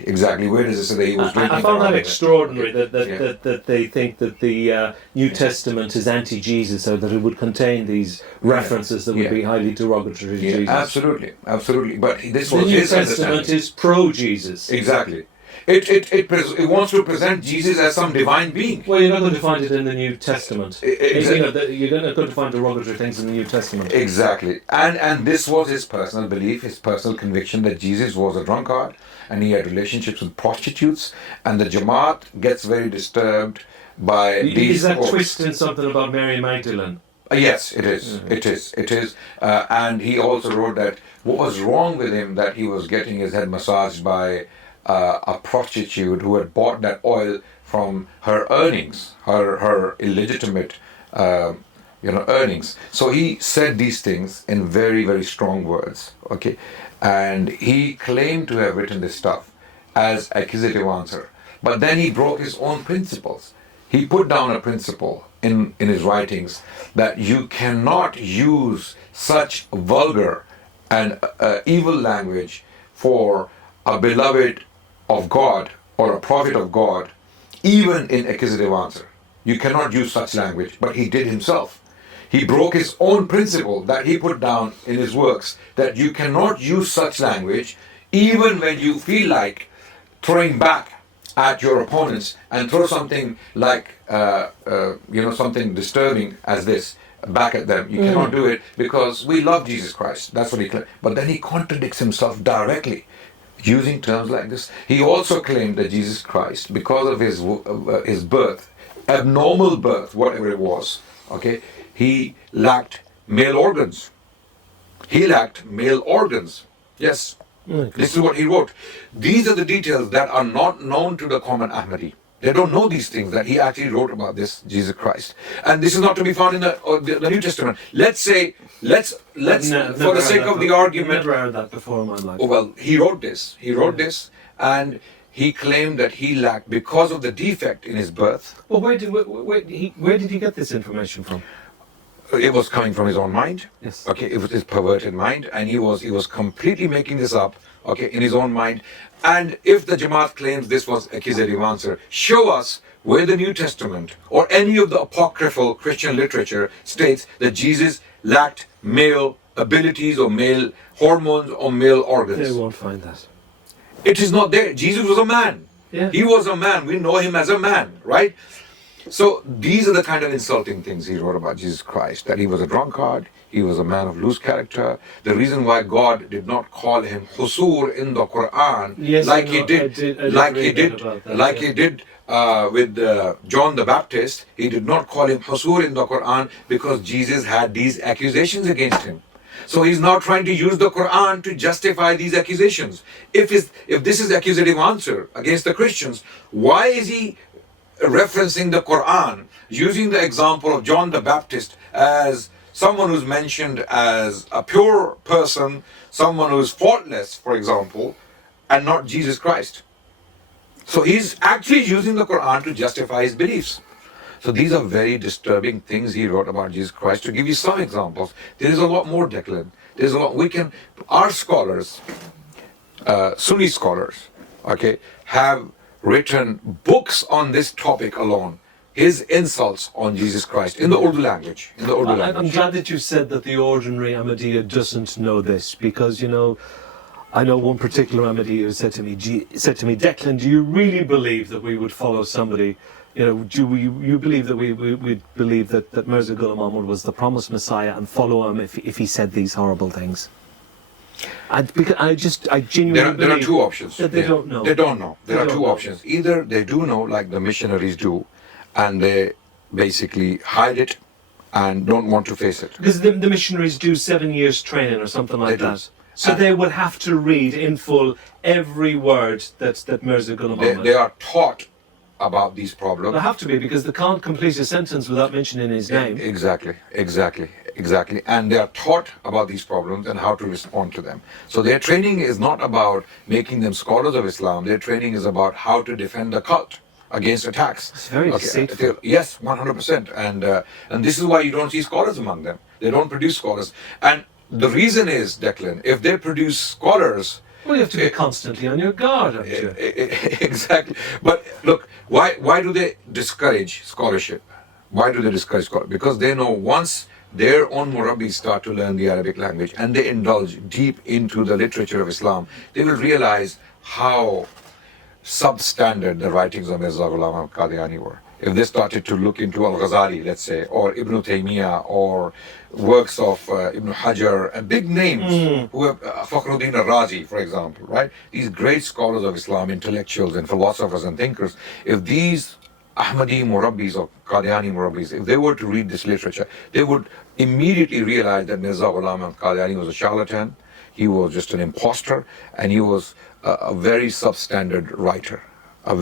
Where does it say that he was drinking? I found that extraordinary, that they think that the New Testament is anti-Jesus, so that it would contain these references that would be highly derogatory to Jesus. Absolutely. But this was the New Testament is pro-Jesus. Exactly. It wants to present Jesus as some divine being. Well, you're not going to find it in the New Testament. You're not going to find derogatory things in the New Testament. Exactly. And this was his personal belief, his personal conviction that Jesus was a drunkard and he had relationships with prostitutes. And the Jamaat gets very disturbed by these... Is that twisting something about Mary Magdalene? Yes, it is. It is. And he also wrote that what was wrong with him, that he was getting his head massaged by a prostitute who had bought that oil from her earnings, her illegitimate, earnings. So he said these things in very, very strong words. Okay, and he claimed to have written this stuff as accusative answer, but then he broke his own principles. He put down a principle in his writings that you cannot use such vulgar and evil language for a beloved of God or a prophet of God, even in accusative answer. You cannot use such language, but he did himself. He broke his own principle that he put down in his works, that you cannot use such language even when you feel like throwing back at your opponents and throw something like, something disturbing as this. back at them. You cannot do it because we love Jesus Christ. That's what he claimed. But then he contradicts himself directly using terms like this. He also claimed that Jesus Christ, because of his birth, abnormal birth, whatever it was, okay, he lacked male organs. He lacked male organs. Yes. This is what he wrote. These are the details that are not known to the common Ahmadi. They don't know these things, that he actually wrote about this Jesus Christ. And this is not to be found in the New Testament. Let's say, let's for the sake of the argument. I've never heard that before in my life. Oh, well, he wrote this. He wrote this, and he claimed that he lacked because of the defect in his birth. Well, where did he get this information from? It was coming from his own mind. Yes. Okay, it was his perverted mind, and he was completely making this up, okay, in his own mind. And if the Jamaat claims this was accusative answer, show us where the New Testament or any of the apocryphal Christian literature states that Jesus lacked male abilities or male hormones or male organs. They won't find that. It is not there. Jesus was a man. Yeah. He was a man. We know him as a man, right? So these are the kind of insulting things he wrote about Jesus Christ, that he was a drunkard, he was a man of loose character. The reason why God did not call him Husur in the Quran, Yes, like I know. he did, he did with John the Baptist, he did not call him Husur in the Quran because Jesus had these accusations against him. So he's now trying to use the Quran to justify these accusations. If this is accusative answer against the Christians, why is he referencing the Quran, using the example of John the Baptist as someone who's mentioned as a pure person, someone who's faultless, for example, and not Jesus Christ? So he's actually using the Quran to justify his beliefs. So these are very disturbing things he wrote about Jesus Christ. To give you some examples, there is a lot more, Declan. There's a lot. Our scholars, Sunni scholars, okay, have written books on this topic alone. His insults on Jesus Christ in the Urdu language. I'm glad that you said that the ordinary Ahmadiyya doesn't know this, because, you know, I know one particular Ahmadiyya who said to me, Declan, do you really believe that we would follow somebody? You know, do you believe that we believe that Mirza Ghulam Ahmad was the promised Messiah and follow him if he said these horrible things? I genuinely there are two options. That they don't know. They don't know. There are two options. Either they do know, like the missionaries do, and they basically hide it and don't want to face it. Because the missionaries do 7 years training or something like that. So they would have to read in full every word that Mirza Ghulam Ahmad. They are taught about these problems. They have to be, because they can't complete a sentence without mentioning his name. Exactly. And they are taught about these problems and how to respond to them. So their training is not about making them scholars of Islam. Their training is about how to defend the cult against attacks. It's very deceitful. Yes, 100%. And this is why you don't see scholars among them. They don't produce scholars. And the reason is, Declan, if they produce scholars, well, you have to be constantly on your guard, haven't you? Exactly. But look, why do they discourage scholarship? Why do they discourage scholarship? Because they know once their own Murabbis start to learn the Arabic language and they indulge deep into the literature of Islam, they will realize how substandard the writings of Mirza Ghulam Ahmad Qadiani were. If they started to look into Al-Ghazali, let's say, or Ibn Taymiyyah, or works of Ibn Hajar, and big names, who have Fakhruddin al-Razi, for example, right? These great scholars of Islam, intellectuals and philosophers and thinkers, if these Ahmadi Murabbis or Qadiani Murabbis, if they were to read this literature, they would immediately realize that Mirza Ghulam Ahmad Qadiani was a charlatan, he was just an imposter, and he was a very substandard writer. So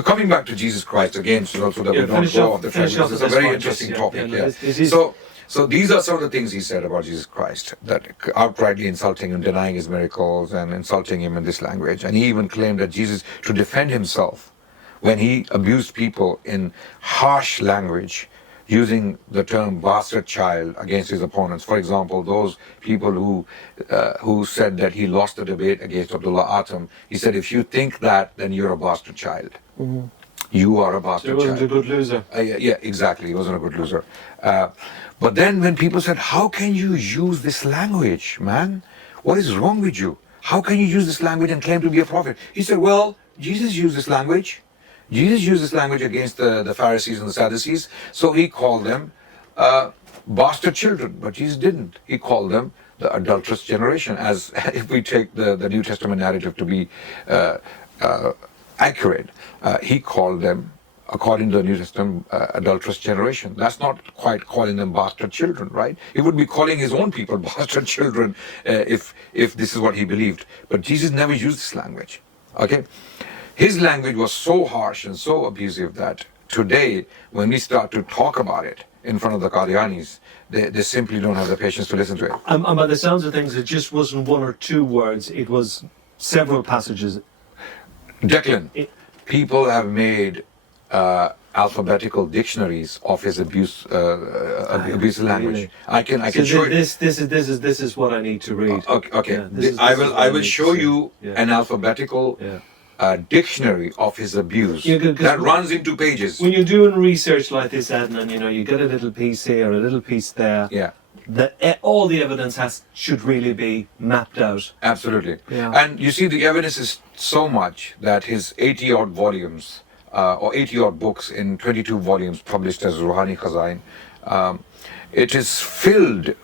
coming back to Jesus Christ again, so that we don't go off the track, this is a very interesting topic. So these are some of the things he said about Jesus Christ, that outrightly insulting him, denying his miracles, and insulting him in this language. And he even claimed that Jesus, to defend himself, when he abused people in harsh language, using the term bastard child against his opponents. For example, those people who said that he lost the debate against Abdullah Atom, he said, if you think that, then you're a bastard child. Mm-hmm. You are a bastard child. He wasn't a good loser. Yeah, exactly. He wasn't a good loser. But then when people said, how can you use this language, man? What is wrong with you? How can you use this language and claim to be a prophet? He said, well, Jesus used this language. Jesus used this language against the Pharisees and the Sadducees, so he called them bastard children, but Jesus didn't. He called them the adulterous generation, as if we take the New Testament narrative to be accurate. He called them, according to the New Testament, adulterous generation. That's not quite calling them bastard children, right? He would be calling his own people bastard children if this is what he believed. But Jesus never used this language, okay? His language was so harsh and so abusive that today, when we start to talk about it in front of the Qadianis, they simply don't have the patience to listen to it. And by the sounds of things, it just wasn't one or two words, it was several passages. Declan, people have made alphabetical dictionaries of his abusive language. I can show you. This is what I need to read. Okay. Yeah, I will show you Yeah. an alphabetical dictionary of his abuse that runs into pages. When you're doing research like this, Adnan, you get a little piece here, a little piece there. Yeah. All the evidence should really be mapped out. Absolutely. Yeah. And you see, the evidence is so much that his 80-odd volumes, or 80-odd books in 22 volumes published as Ruhani Khazain, it is filled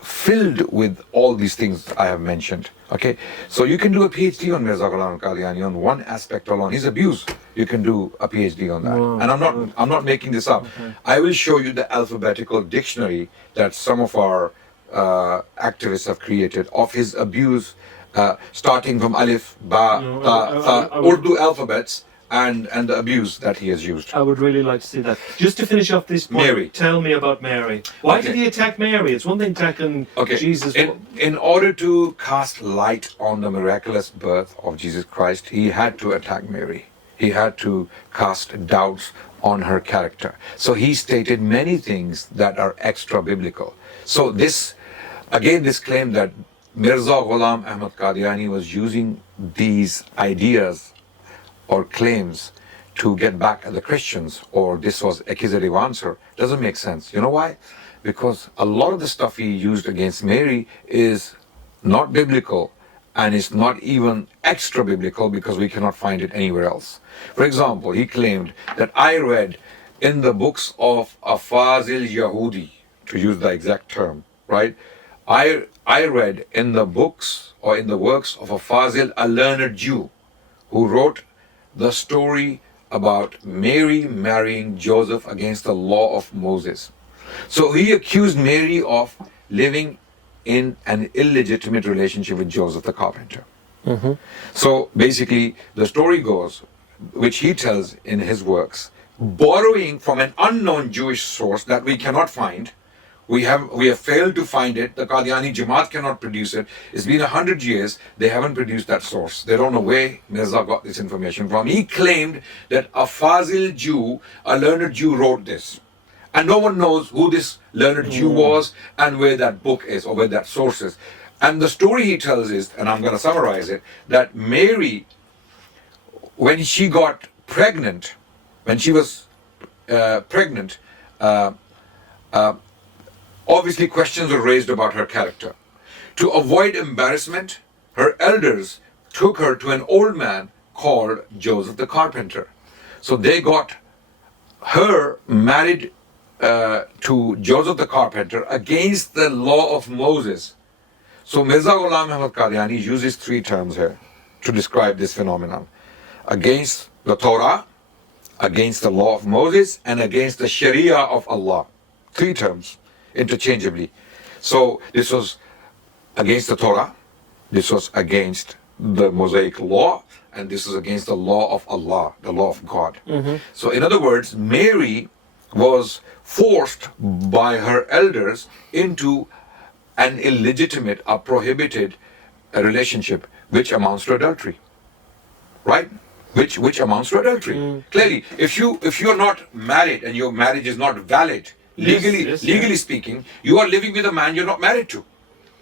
with all these things I have mentioned. Okay, so you can do a PhD on Mirza Ghulam Qadiani on one aspect alone, his abuse. You can do a PhD on that, and I'm not making this up. Okay. I will show you the alphabetical dictionary that some of our activists have created of his abuse, starting from Alif, Ba, Ta, Tha, Urdu alphabets, and the abuse that he has used. I would really like to see that. Just to finish off this point, Mary. Tell me about Mary. Why did he attack Mary? It's one thing attacking Jesus. In order to cast light on the miraculous birth of Jesus Christ, he had to attack Mary. He had to cast doubts on her character. So he stated many things that are extra biblical. So this claim that Mirza Ghulam Ahmad Qadiani was using these ideas or claims to get back at the Christians, or this was accusative answer, doesn't make sense. You know why? Because a lot of the stuff he used against Mary is not biblical, and it's not even extra biblical because we cannot find it anywhere else. For example, he claimed that I read in the books of a Fazil Yahudi, to use the exact term, right? I read in the books or in the works of a Fazil, a learned Jew, who wrote the story about Mary marrying Joseph against the law of Moses. So he accused Mary of living in an illegitimate relationship with Joseph the carpenter. Mm-hmm. So basically, the story goes, which he tells in his works, borrowing from an unknown Jewish source that we cannot find. We have failed to find it. The Qadiani Jamaat cannot produce it. It's been 100 years. They haven't produced that source. They don't know where Mirza got this information from. He claimed that a Fazil Jew, a learned Jew, wrote this. And no one knows who this learned Jew was and where that book is or where that source is. And the story he tells is, and I'm going to summarize it, that Mary, when she got pregnant, when she was pregnant, obviously questions were raised about her character. To avoid embarrassment, her elders took her to an old man called Joseph the carpenter. So they got her married to Joseph the carpenter against the law of Moses. So Mirza Ghulam Ahmad Qadiani uses three terms here to describe this phenomenon: against the Torah, against the law of Moses, and against the Sharia of Allah. Three terms interchangeably. So this was against the Torah, this was against the Mosaic law, and this was against the law of Allah, the law of God. Mm-hmm. So in other words, Mary was forced by her elders into an illegitimate, a prohibited relationship, which amounts to adultery, right? Which amounts to adultery. Clearly, if you're not married and your marriage is not valid, legally speaking, you are living with a man you're not married to.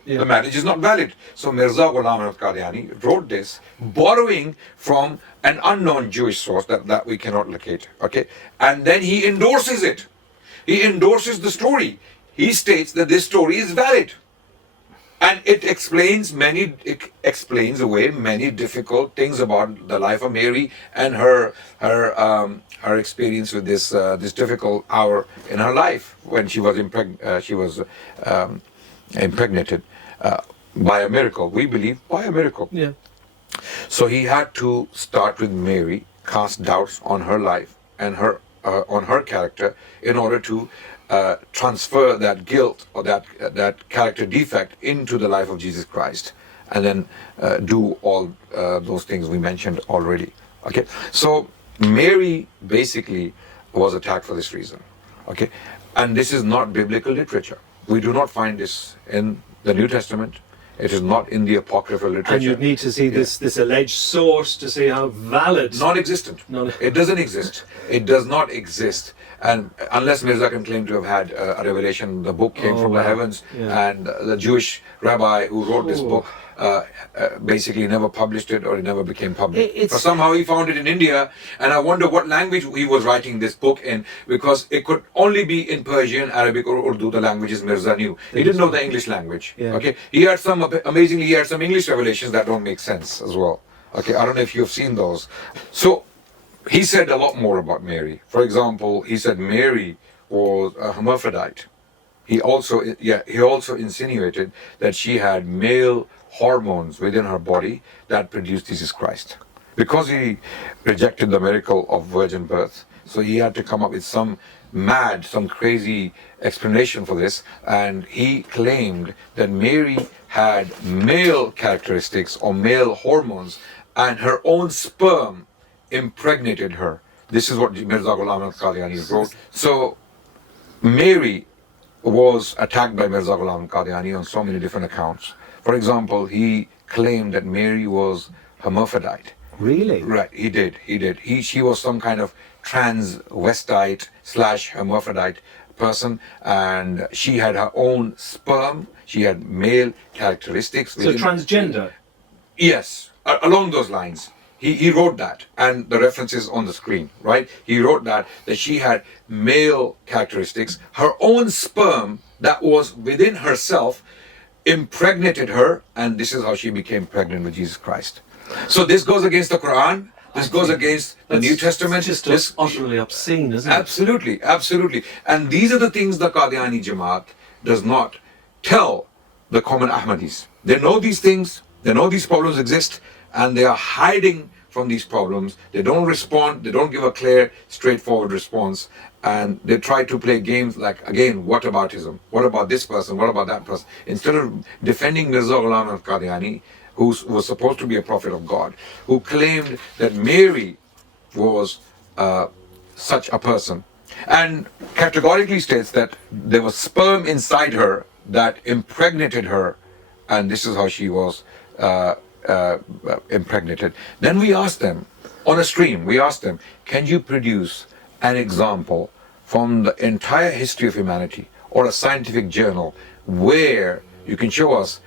Yeah. The marriage is not valid. So Mirza Ghulam Ahmad Qadiani wrote this, borrowing from an unknown Jewish source that we cannot locate. Okay, and then he endorses it. He endorses the story. He states that this story is valid. And it explains away many difficult things about the life of Mary and her experience with this difficult hour in her life when she was impregnated by a miracle. We believe by a miracle. Yeah. So he had to start with Mary, cast doubts on her life and on her character in order to transfer that guilt or that character defect into the life of Jesus Christ, and then do all those things we mentioned already. Okay, so Mary basically was attacked for this reason. Okay, and this is not biblical literature. We do not find this in the New Testament. It is not in the apocryphal literature. And you'd need to see this alleged source to see how valid. Non-existent. It doesn't exist. It does not exist. And unless Mirza can claim to have had a revelation, the book came from the heavens, and the Jewish rabbi who wrote this book basically never published it, or it never became public. But somehow he found it in India, and I wonder what language he was writing this book in, because it could only be in Persian, Arabic, or Urdu, the languages Mirza knew. He didn't know the English language. Okay, he had amazingly, he had some English revelations that don't make sense as well. Okay, I don't know if you've seen those. So he said a lot more about Mary. For example, he said Mary was a hermaphrodite. He also insinuated that she had male hormones within her body that produced Jesus Christ. Because he rejected the miracle of virgin birth, so he had to come up with some crazy explanation for this, and he claimed that Mary had male characteristics or male hormones, and her own sperm impregnated her. This is what Mirza Ghulam al-Qadiani wrote. So Mary was attacked by Mirza Ghulam al-Qadiani on so many different accounts. For example, he claimed that Mary was hermaphrodite. Really? Right, he did. She was some kind of transvestite / hermaphrodite person, and she had her own sperm. She had male characteristics. So transgender? Yes, along those lines. He wrote that, and the reference is on the screen, right? He wrote that she had male characteristics. Her own sperm that was within herself impregnated her, and this is how she became pregnant with Jesus Christ. So this goes against the Quran. This goes against the New Testament. It's just utterly obscene, isn't it? Absolutely. And these are the things the Qadiani Jamaat does not tell the common Ahmadis. They know these things, they know these problems exist, and they are hiding from these problems. They don't respond, they don't give a clear, straightforward response, and they try to play games like, again, whataboutism. What about this person? What about that person? Instead of defending Mirza Ghulam al-Qadiani, who was supposed to be a prophet of God, who claimed that Mary was such a person, and categorically states that there was sperm inside her that impregnated her, and this is how she was impregnated. Then we asked them, on a stream, can you produce an example from the entire history of humanity or a scientific journal where you can show us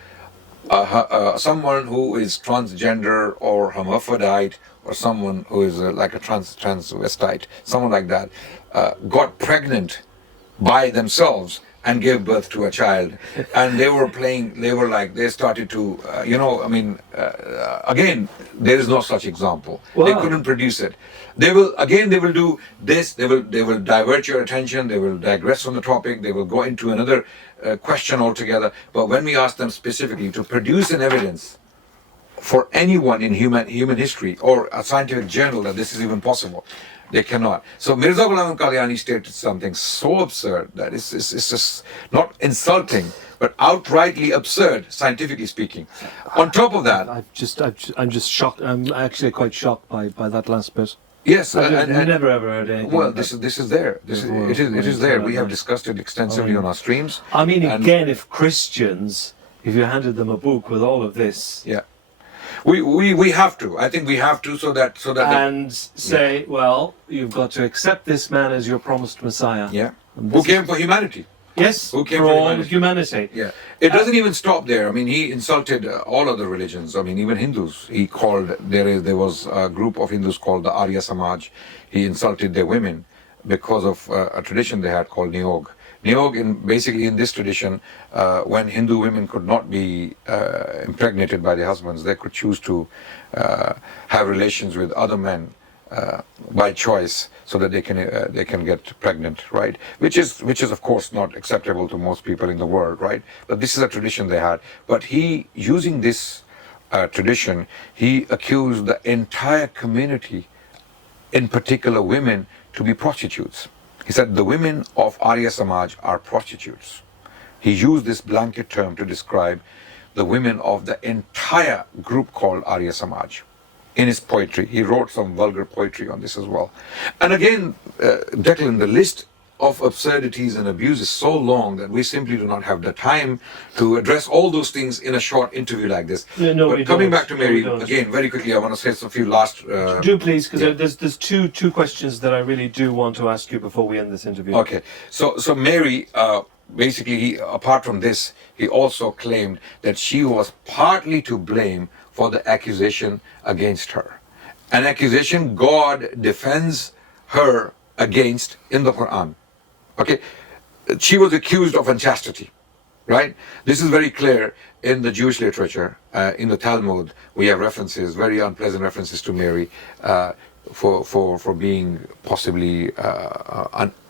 someone who is transgender or hermaphrodite, or someone who is like a transvestite, someone like that, got pregnant by themselves and gave birth to a child, and they started to, again, there is no such example. Wow. They couldn't produce it. They will do this, they will divert your attention, they will digress from the topic, they will go into another question altogether. But when we ask them specifically to produce an evidence for anyone in human history or a scientific journal that this is even possible, they cannot. So Mirza Ghulam al-Qadiani stated something so absurd that it's just not insulting, but outrightly absurd, scientifically speaking. On top of that, I'm just shocked. I'm actually quite shocked by that last bit. Yes, I've never ever heard anything. Well, this is there. It is there. We have discussed it extensively on our streams. I mean, again, if you handed them a book with all of this, yeah. We have to. I think we have to, so that say, well, you've got to accept this man as your promised Messiah. Yeah. Who came for humanity? Yes. Who came for all humanity. Yeah. It doesn't even stop there. I mean, he insulted all other religions. I mean, even Hindus. He called there was a group of Hindus called the Arya Samaj. He insulted their women because of a tradition they had called Niyog. Basically in this tradition, when Hindu women could not be impregnated by their husbands, they could choose to have relations with other men by choice, so that they can get pregnant, right? Which is of course not acceptable to most people in the world, right? But this is a tradition they had. But he, using this tradition, he accused the entire community, in particular women, to be prostitutes. He said the women of Arya Samaj are prostitutes. He used this blanket term to describe the women of the entire group called Arya Samaj. In his poetry, he wrote some vulgar poetry on this as well. And again, Declan, the list of absurdities and abuse is so long that we simply do not have the time to address all those things in a short interview like this. No, but coming back to Mary, again, very quickly, I want to say a few last... do please, because there's two questions that I really do want to ask you before we end this interview. Okay, so Mary, basically, he, apart from this, he also claimed that she was partly to blame for the accusation against her. An accusation God defends her against in the Quran. Okay, she was accused of unchastity, right? This is very clear in the Jewish literature. In the Talmud, we have references, very unpleasant references to Mary for being possibly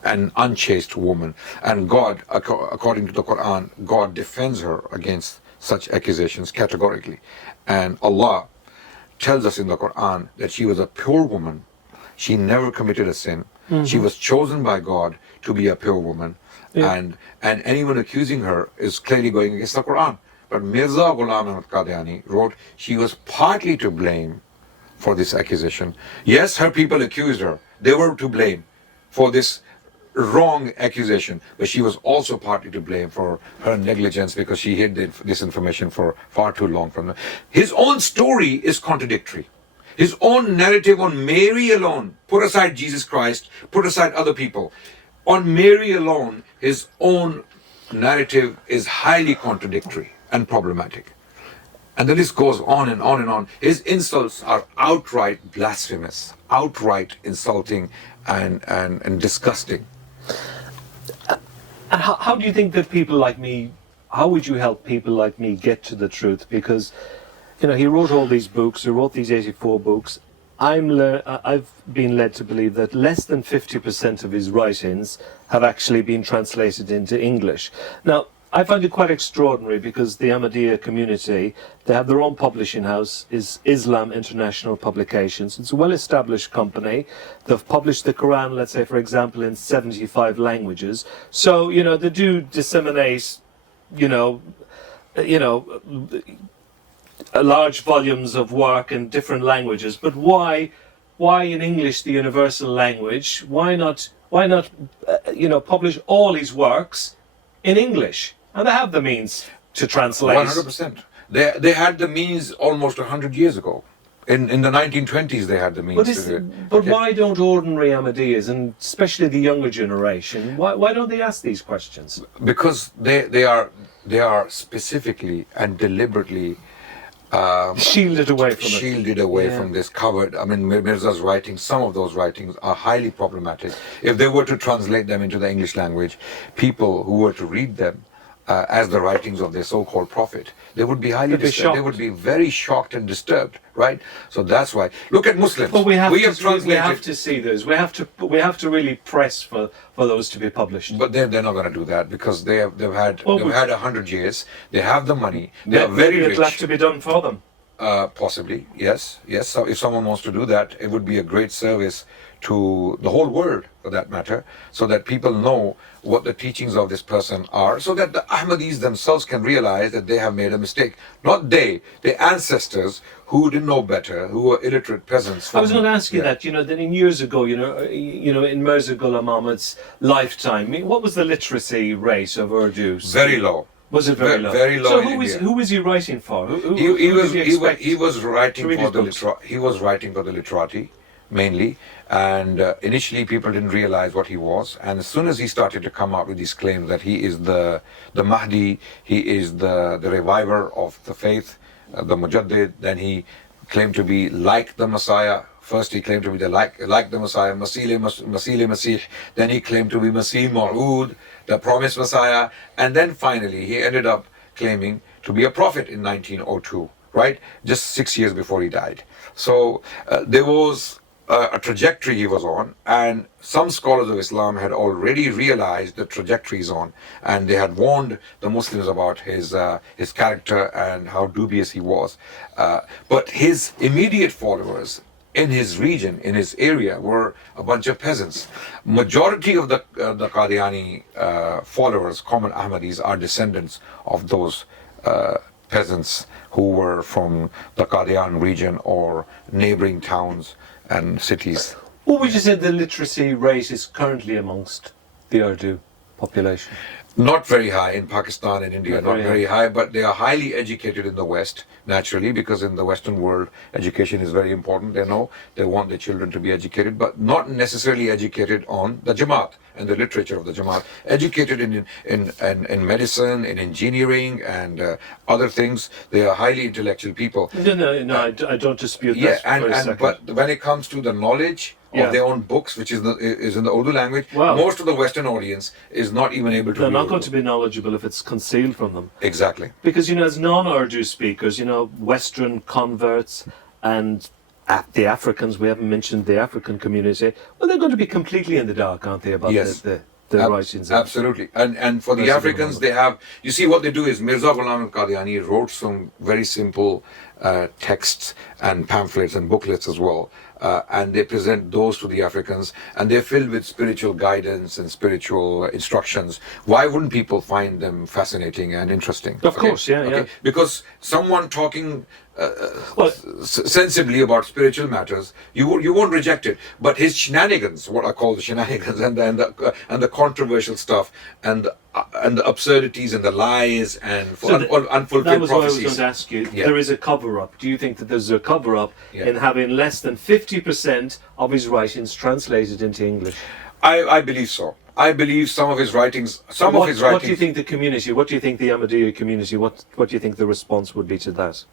an unchaste woman. And God, according to the Quran, God defends her against such accusations categorically. And Allah tells us in the Quran that she was a pure woman. She never committed a sin. Mm-hmm. She was chosen by God to be a pure woman. Yeah. And anyone accusing her is clearly going against the Quran. But Mirza Ghulam Ahmad Qadiani wrote she was partly to blame for this accusation. Yes, her people accused her. They were to blame for this wrong accusation, but she was also partly to blame for her negligence, because she hid this information for far too long from them. His own story is contradictory. His own narrative on Mary alone, put aside Jesus Christ, put aside other people, on Mary alone, his own narrative is highly contradictory and problematic. And the list goes on and on and on. His insults are outright blasphemous, outright insulting and disgusting. And how do you think that people like me, how would you help people like me get to the truth? Because, you know, he wrote all these books, he wrote these 84 books. I've been led to believe that less than 50% of his writings have actually been translated into English. Now, I find it quite extraordinary, because the Ahmadiyya community, they have their own publishing house, is Islam International Publications. It's a well-established company. They've published the Quran, let's say, for example, in 75 languages. So, you know, they do disseminate, large volumes of work in different languages. But why in English, the universal language? Why not publish all his works in English? And they have the means to translate. 100%. They had the means almost 100 years ago. In the 1920s, they had the means to do it. But why don't ordinary Ahmadiyyas, and especially the younger generation, why don't they ask these questions? Because they are specifically and deliberately shielded away from this, covered. I mean, Mirza's writings, some of those writings are highly problematic. If they were to translate them into the English language, people who were to read them as the writings of their so-called prophet, they would be highly disturbed. They would be very shocked and disturbed, right? So that's why. Look at Muslims. But we have to see those. We have to really press for those to be published. But they're not going to do that, because they've had 100 years. They have the money. They are very rich. It'll have to be done for them. Possibly, yes. So if someone wants to do that, it would be a great service to the whole world, for that matter, so that people know what the teachings of this person are, so that the Ahmadis themselves can realize that they have made a mistake. Not their ancestors who didn't know better, who were illiterate peasants. I was going to ask you that, that in years ago, in Mirza Ghulam Ahmad's lifetime, what was the literacy rate of Urdu? Very low. Was it very low? Very low. So who was he writing for? He was writing for the literati, mainly, and initially people didn't realize what he was, and as soon as he started to come out with these claims that he is the Mahdi, he is the reviver of the faith, the Mujaddid, then he claimed to be like the Messiah. First he claimed to be like the Messiah, Masih Masih, then he claimed to be Masih Ma'ud, the promised Messiah, and then finally he ended up claiming to be a prophet in 1902, right? Just 6 years before he died. So there was a trajectory he was on, and some scholars of Islam had already realized the trajectory he's on, and they had warned the Muslims about his character and how dubious he was. But his immediate followers in his region, in his area, were a bunch of peasants. Majority of the Qadiani followers, common Ahmadis, are descendants of those peasants who were from the Qadian region or neighboring towns and cities. What would you say the literacy rate is currently amongst the Urdu population? Not very high in Pakistan and India, Not not very high, but they are highly educated in the West, naturally, because in the Western world, education is very important. They know they want their children to be educated, but not necessarily educated on the Jamaat and the literature of the Jamaat. Educated in medicine, in engineering, and other things. They are highly intellectual people. No, I don't dispute Yeah, that for a second. but when it comes to the knowledge of their own books, which is in the Urdu language, most of the Western audience is not even able to. They're read not Urdu. going to be knowledgeable if it's concealed from them. Exactly. Because, as non-Urdu speakers, Western converts and the Africans, we haven't mentioned the African community, well, they're going to be completely in the dark, aren't they, about Yes. the writings? Absolutely. And for the President Africans, they have, you see what they do is Mirza Ghulam al-Qadiani wrote some very simple texts and pamphlets and booklets as well. And they present those to the Africans, and they're filled with spiritual guidance and spiritual instructions. Why wouldn't people find them fascinating and interesting? Of course, yeah. Because someone talking sensibly about spiritual matters, you won't reject it. But his shenanigans, what I call the shenanigans, and the controversial stuff, and the absurdities and the lies and unfulfilled that was prophecies. what I was going to ask you. Yeah. There is a cover-up. Do you think that there's a cover-up in having less than 50% of his writings translated into English? I believe so. I believe some of his writings. What do you think the community? What do you think the Ahmadiyya community? What do you think the response would be to that?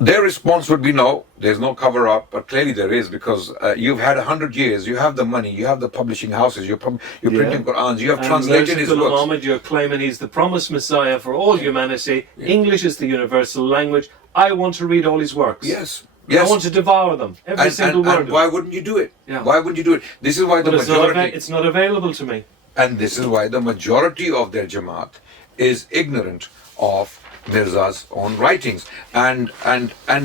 Their response would be no. There's no cover up, but clearly there is, because you've had 100 years. You have the money. You have the publishing houses. You're printing Qur'ans. You have translated his works. Muhammad, you're claiming he's the promised Messiah for all humanity. English is the universal language. I want to read all his works. Yes. I want to devour them. Every single word. And why wouldn't you do it? Yeah. Why wouldn't you do it? This is why the majority. It's not available to me. And this is why the majority of their Jamaat is ignorant of Mirza's own writings. And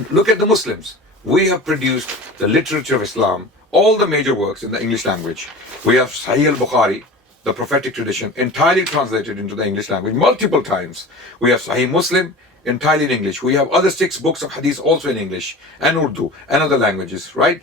look at the Muslims. We have produced the literature of Islam, all the major works in the English language. We have Sahih al-Bukhari, the prophetic tradition, entirely translated into the English language multiple times. We have Sahih Muslim, entirely in English. We have other 6 books of hadith also in English and Urdu and other languages, right?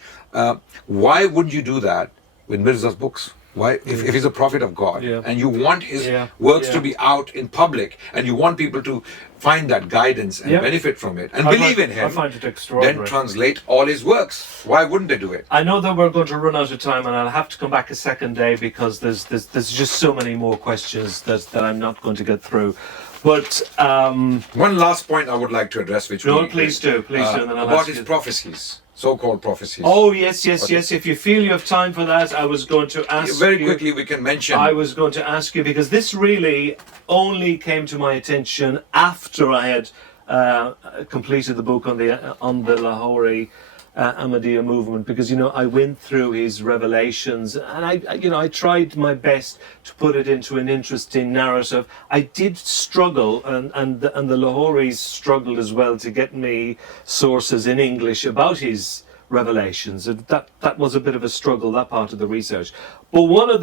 Why would you do that with Mirza's books? Why, if he's a prophet of God, and you want his works to be out in public, and you want people to find that guidance and benefit from it, and believe in him, I find it extraordinary. then translate all his works. Why wouldn't they do it? I know that we're going to run out of time, and I'll have to come back a second day because there's just so many more questions that I'm not going to get through. But one last point I would like to address, which please do, and then I'll about ask his you. prophecies. So-called prophecies. Oh, yes. If you feel you have time for that, I was going to ask very you. quickly, we can mention. I was going to ask you, because this really only came to my attention after I had completed the book on the Lahori Ahmadiyya movement, because I went through his revelations, and I tried my best to put it into an interesting narrative. I did struggle, and the Lahoris struggled as well to get me sources in English about his revelations. That was a bit of a struggle, that part of the research. But one of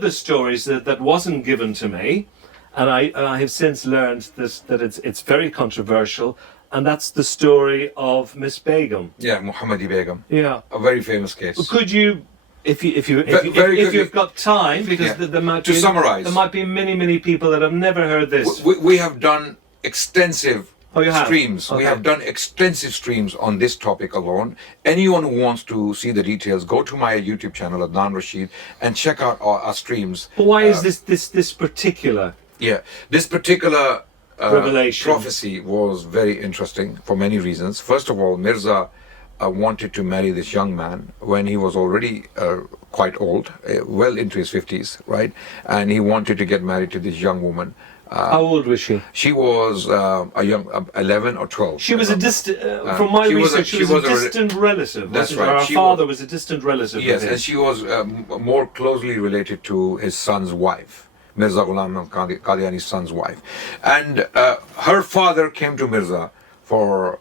the stories that wasn't given to me, and I have since learned that it's very controversial. And that's the story of Miss Begum. Yeah, Muhammadi Begum. Yeah, a very famous case. Could you, if you've got time, because there might be summarize, there might be many people that have never heard this. We have done extensive streams. Okay. We have done extensive streams on this topic alone. Anyone who wants to see the details, go to my YouTube channel, Adnan Rashid, and check out our streams. But why is this particular? Yeah, this particular revelation prophecy was very interesting for many reasons. First of all, Mirza wanted to marry this young man when he was already quite old, well into his 50s, right? And he wanted to get married to this young woman. How old was she? She was a young 11 or 12. She was a distant, from my research, she was a distant relative. That's right. Her father was a distant relative. Yes, and she was more closely related to his son's wife, Mirza Ghulam Qadiani's son's wife. And her father came to Mirza for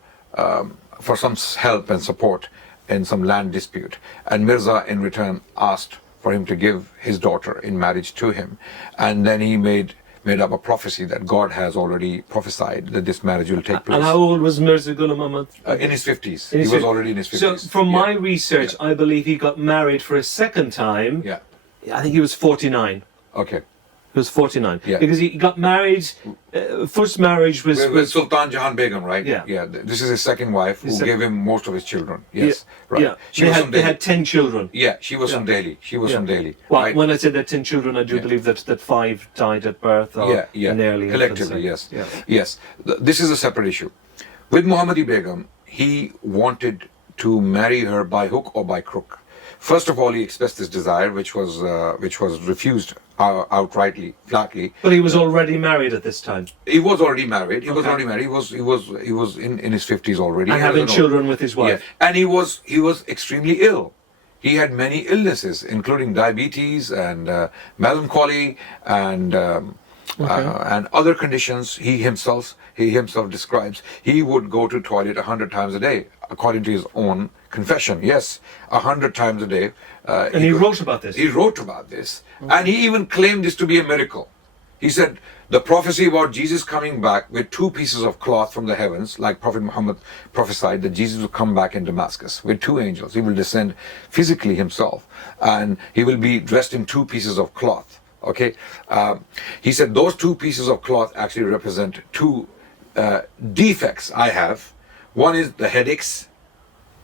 some help and support in some land dispute. And Mirza, in return, asked for him to give his daughter in marriage to him. And then he made up a prophecy that God has already prophesied that this marriage will take place. And how old was Mirza Ghulam Ahmad? In his 50s. He was already in his 50s. So from my research, I believe he got married for a second time. Yeah. I think he was 49. Okay. He was 49. Yeah. Because he got married, first marriage was... With Sultan Jahan Begum, right? Yeah. Yeah. This is his second wife who gave him most of his children. Yes. Yeah. Right. Yeah. They had 10 children. Yeah. She was from Delhi. She was from Delhi. Well, right? when I said that 10 children, I do believe that 5 died at birth or in early collectively, infancy. Yes. This is a separate issue. With Muhammadi Begum, he wanted to marry her by hook or by crook. First of all, he expressed this desire, which was refused outrightly, flatly. But he was already married at this time. He was already married. He was already married. He was in his 50s already. And having children with his wife. Yeah. And he was extremely ill. He had many illnesses, including diabetes and melancholy and other conditions. He himself describes. He would go to toilet 100 times a day, according to his own confession. Yes, 100 times a day. And he wrote about this. He wrote about this, and he even claimed this to be a miracle. He said the prophecy about Jesus coming back with 2 pieces of cloth from the heavens, like Prophet Muhammad prophesied that Jesus will come back in Damascus with 2 angels. He will descend physically himself, and he will be dressed in 2 pieces of cloth. Okay, he said those 2 pieces of cloth actually represent 2 defects I have. One is the headaches,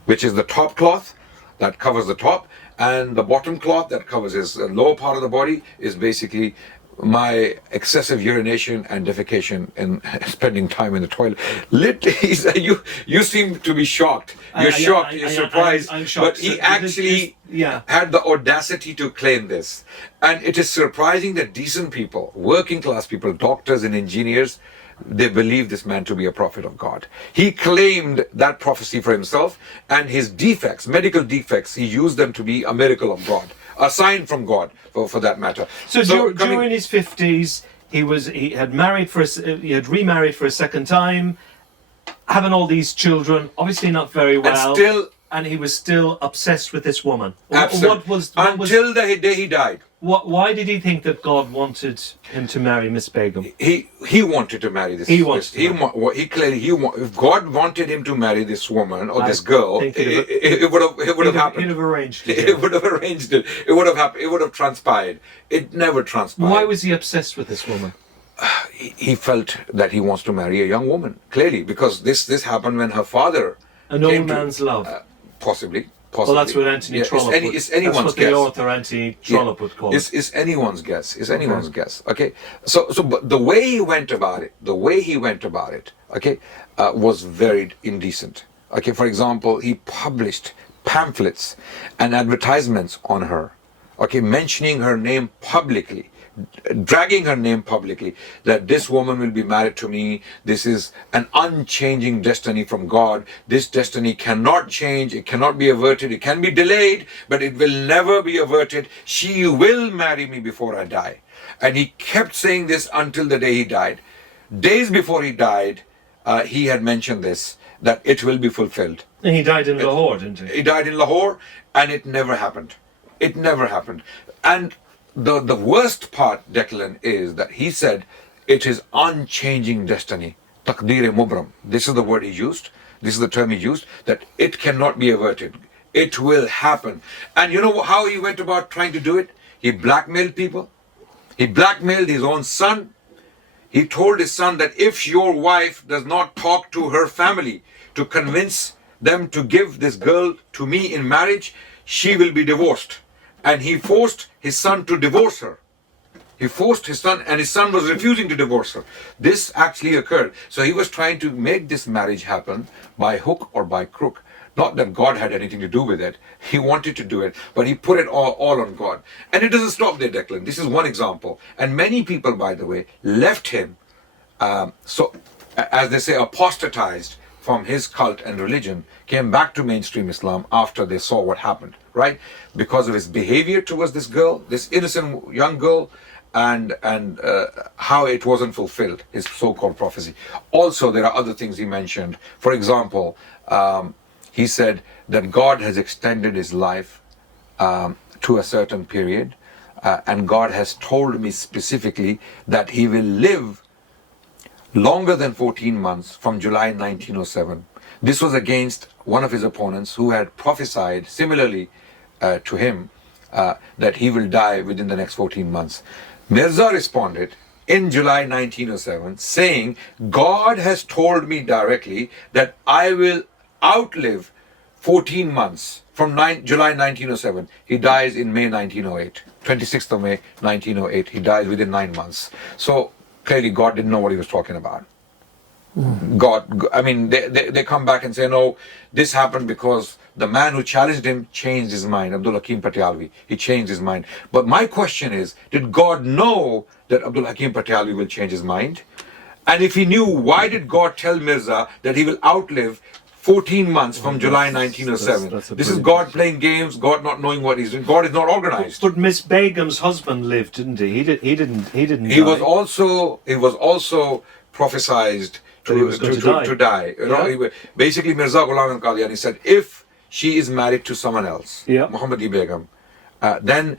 which is the top cloth that covers the top, and the bottom cloth that covers his lower part of the body is basically my excessive urination and defecation and spending time in the toilet. Literally, you seem to be shocked. You're shocked. You're surprised. I'm shocked. But he actually had the audacity to claim this. And it is surprising that decent people, working class people, doctors and engineers, they believe this man to be a prophet of God. He claimed that prophecy for himself, and his defects, medical defects, he used them to be a miracle of God, a sign from God, for that matter. So during his 50s, he had remarried for a second time, having all these children, obviously not very well, and he was still obsessed with this woman. Absolutely. Until the day he died. Why did he think that God wanted him to marry Miss Begum? He wanted to marry this. If God wanted him to marry this woman or this girl, it would have happened. He'd have arranged it. It would have arranged it. It would have happened. It would have transpired. It never transpired. Why was he obsessed with this woman? He felt that he wants to marry a young woman. Clearly, because this happened when her father. An old man's love. Possibly. Well, that's what Anthony Trollope would. It's anyone's guess. The author Anthony Trollope would call it. It's anyone's guess. It's anyone's guess. Okay. But the way he went about it, okay, was very indecent. Okay. For example, he published pamphlets and advertisements on her. Okay, mentioning her name publicly, dragging her name publicly, that this woman will be married to me. This is an unchanging destiny from God. This destiny cannot change. It cannot be averted. It can be delayed, but it will never be averted. She will marry me before I die. And he kept saying this until the day he died. Days before he died, he had mentioned this, that it will be fulfilled. And he died in Lahore, didn't he? He died in Lahore, and it never happened. It never happened. And the worst part, Declan, is that he said it is unchanging destiny. Taqdeer mubram. This is the word he used. This is the term he used, that it cannot be averted. It will happen. And you know how he went about trying to do it? He blackmailed people. He blackmailed his own son. He told his son that if your wife does not talk to her family to convince them to give this girl to me in marriage, she will be divorced. And he forced his son to divorce her. He forced his son, and his son was refusing to divorce her. This actually occurred. So he was trying to make this marriage happen by hook or by crook. Not that God had anything to do with it. He wanted to do it, but he put it all on God. And it doesn't stop there, Declan. This is one example. And many people, by the way, left him, so as they say, apostatized from his cult and religion, came back to mainstream Islam after they saw what happened, right? Because of his behavior towards this girl, this innocent young girl, and how it wasn't fulfilled, his so-called prophecy. Also, there are other things he mentioned. For example, he said that God has extended his life to a certain period, and God has told me specifically that he will live longer than 14 months from July 1907. This was against one of his opponents who had prophesied similarly to him that he will die within the next 14 months. Mirza responded in July 1907 saying, God has told me directly that I will outlive 14 months from July 1907. He dies in May 1908, 26th of May 1908. He dies within 9 months. So clearly God didn't know what he was talking about. God, I mean, they come back and say, no, this happened because the man who challenged him changed his mind, Abdul Hakim Patialvi. He changed his mind. But my question is, did God know that Abdul Hakim Patialvi will change his mind? And if he knew, why did God tell Mirza that he will outlive 14 months from July 1907? This is God playing games, God not knowing what he's doing. God is not organized. But Miss Begum's husband lived, didn't he? He didn't. He die. Was also prophesized to die. You know, basically, Mirza Ghulam Qadiani said, if she is married to someone else, Muhammadiyya Begum, then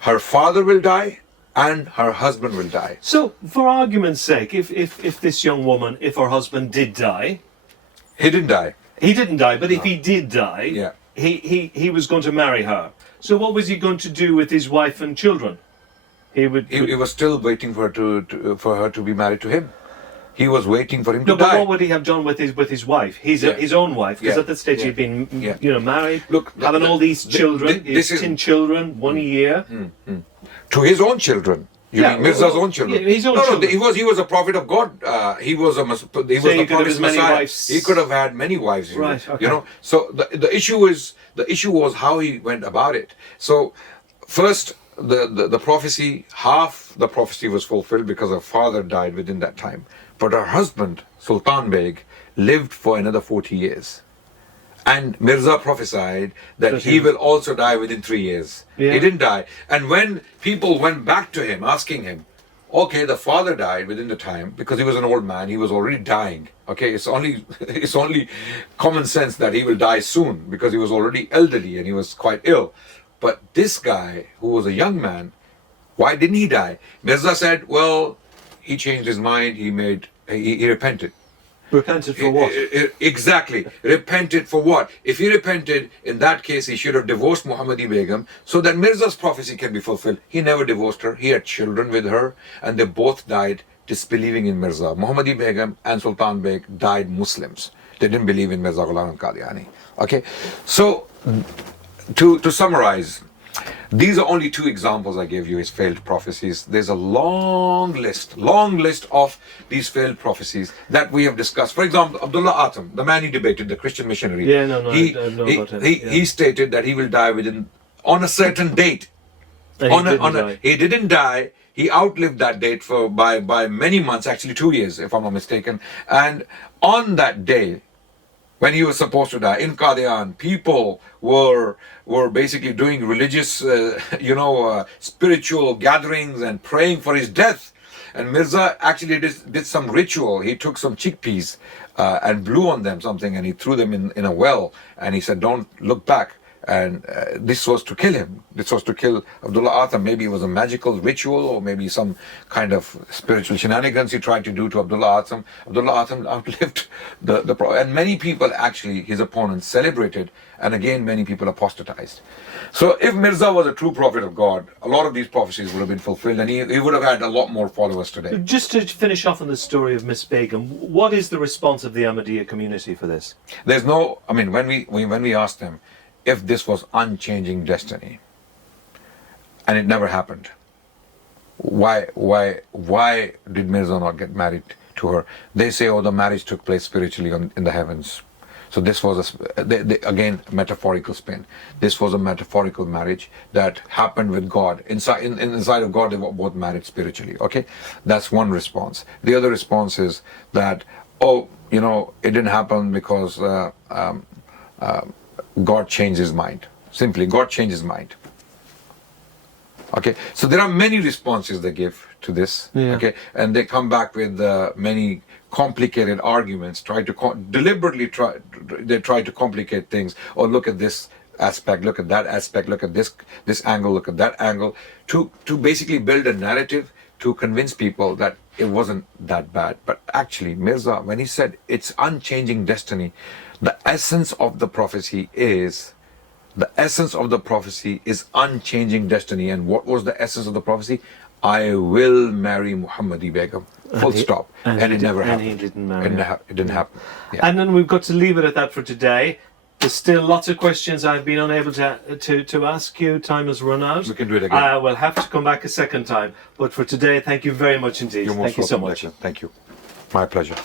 her father will die and her husband will die. So, for argument's sake, if this young woman, if her husband did die, he didn't die. He didn't die, but if he did die, he was going to marry her. So, what was he going to do with his wife and children? He was still waiting for her to be married to him. He was waiting for him to die. No, but what would he have done with his wife? His own wife, because at that stage he'd been married, having all these children, his 10 children, 1 a year. To his own children. You mean Mirza's own children? His own children. He was a prophet of God. He was the promised Messiah. He could have had many wives. Right. Okay. You know. So the issue was how he went about it. So first, the prophecy, half the prophecy was fulfilled because her father died within that time. But her husband, Sultan Beg, lived for another 40 years. And Mirza prophesied that he will also die within 3 years. He didn't die. And when people went back to him, asking him, okay, the father died within the time, because he was an old man, he was already dying. Okay, it's only common sense that he will die soon, because he was already elderly and he was quite ill. But this guy, who was a young man, why didn't he die? Mirza said, well, he changed his mind, he repented. Repented for what? Exactly. Repented for what? If he repented, in that case, he should have divorced Muhammadiyya Begum so that Mirza's prophecy can be fulfilled. He never divorced her. He had children with her, and they both died disbelieving in Mirza. Muhammadiyya Begum and Sultan Beg died Muslims. They didn't believe in Mirza Ghulam Qadiani. Okay? So, to summarize, these are only 2 examples I gave you, his failed prophecies. There's a long list of these failed prophecies that we have discussed. For example, Abdullah Atam, the man he debated, the Christian missionary. I know about him. He stated that he will die on a certain date. He didn't die. He outlived that date by many months, actually 2 years, if I'm not mistaken. And on that day, when he was supposed to die, in Qadian, people were basically doing religious, spiritual gatherings and praying for his death. And Mirza actually did some ritual. He took some chickpeas and blew on them something, and he threw them in a well. And he said, don't look back. And this was to kill him. This was to kill Abdullah Atam. Maybe it was a magical ritual, or maybe some kind of spiritual shenanigans he tried to do to Abdullah Atam. Abdullah Atam outlived the prophet. And many people, actually, his opponents, celebrated. And again, many people apostatized. So if Mirza was a true prophet of God, a lot of these prophecies would have been fulfilled, and he would have had a lot more followers today. Just to finish off on the story of Miss Begum, what is the response of the Ahmadiyya community for this? There's no, I mean, when we asked them, if this was unchanging destiny, and it never happened, why did Mirza not get married to her? They say, oh, the marriage took place spiritually in the heavens. So this was again metaphorical spin. This was a metaphorical marriage that happened with God. Inside of God, they were both married spiritually. Okay, that's one response. The other response is that, oh, it didn't happen because God changed his mind. Simply, God changed his mind. Okay, so there are many responses they give to this. Yeah. Okay, and they come back with many complicated arguments. Deliberately try to complicate things. Or look at this aspect, look at that aspect, look at this angle, look at that angle, to basically build a narrative to convince people that it wasn't that bad. But actually, Mirza, when he said it's unchanging destiny, the essence of the prophecy is unchanging destiny. And what was the essence of the prophecy? I will marry Muhammadi Begum. Full stop. And it never happened. And he didn't marry her. It didn't happen. Yeah. And then we've got to leave it at that for today. There's still lots of questions I've been unable to ask you. Time has run out. We can do it again. We'll have to come back a second time. But for today, thank you very much indeed. You're most Thank you so welcome, much. Declan. Thank you. My pleasure.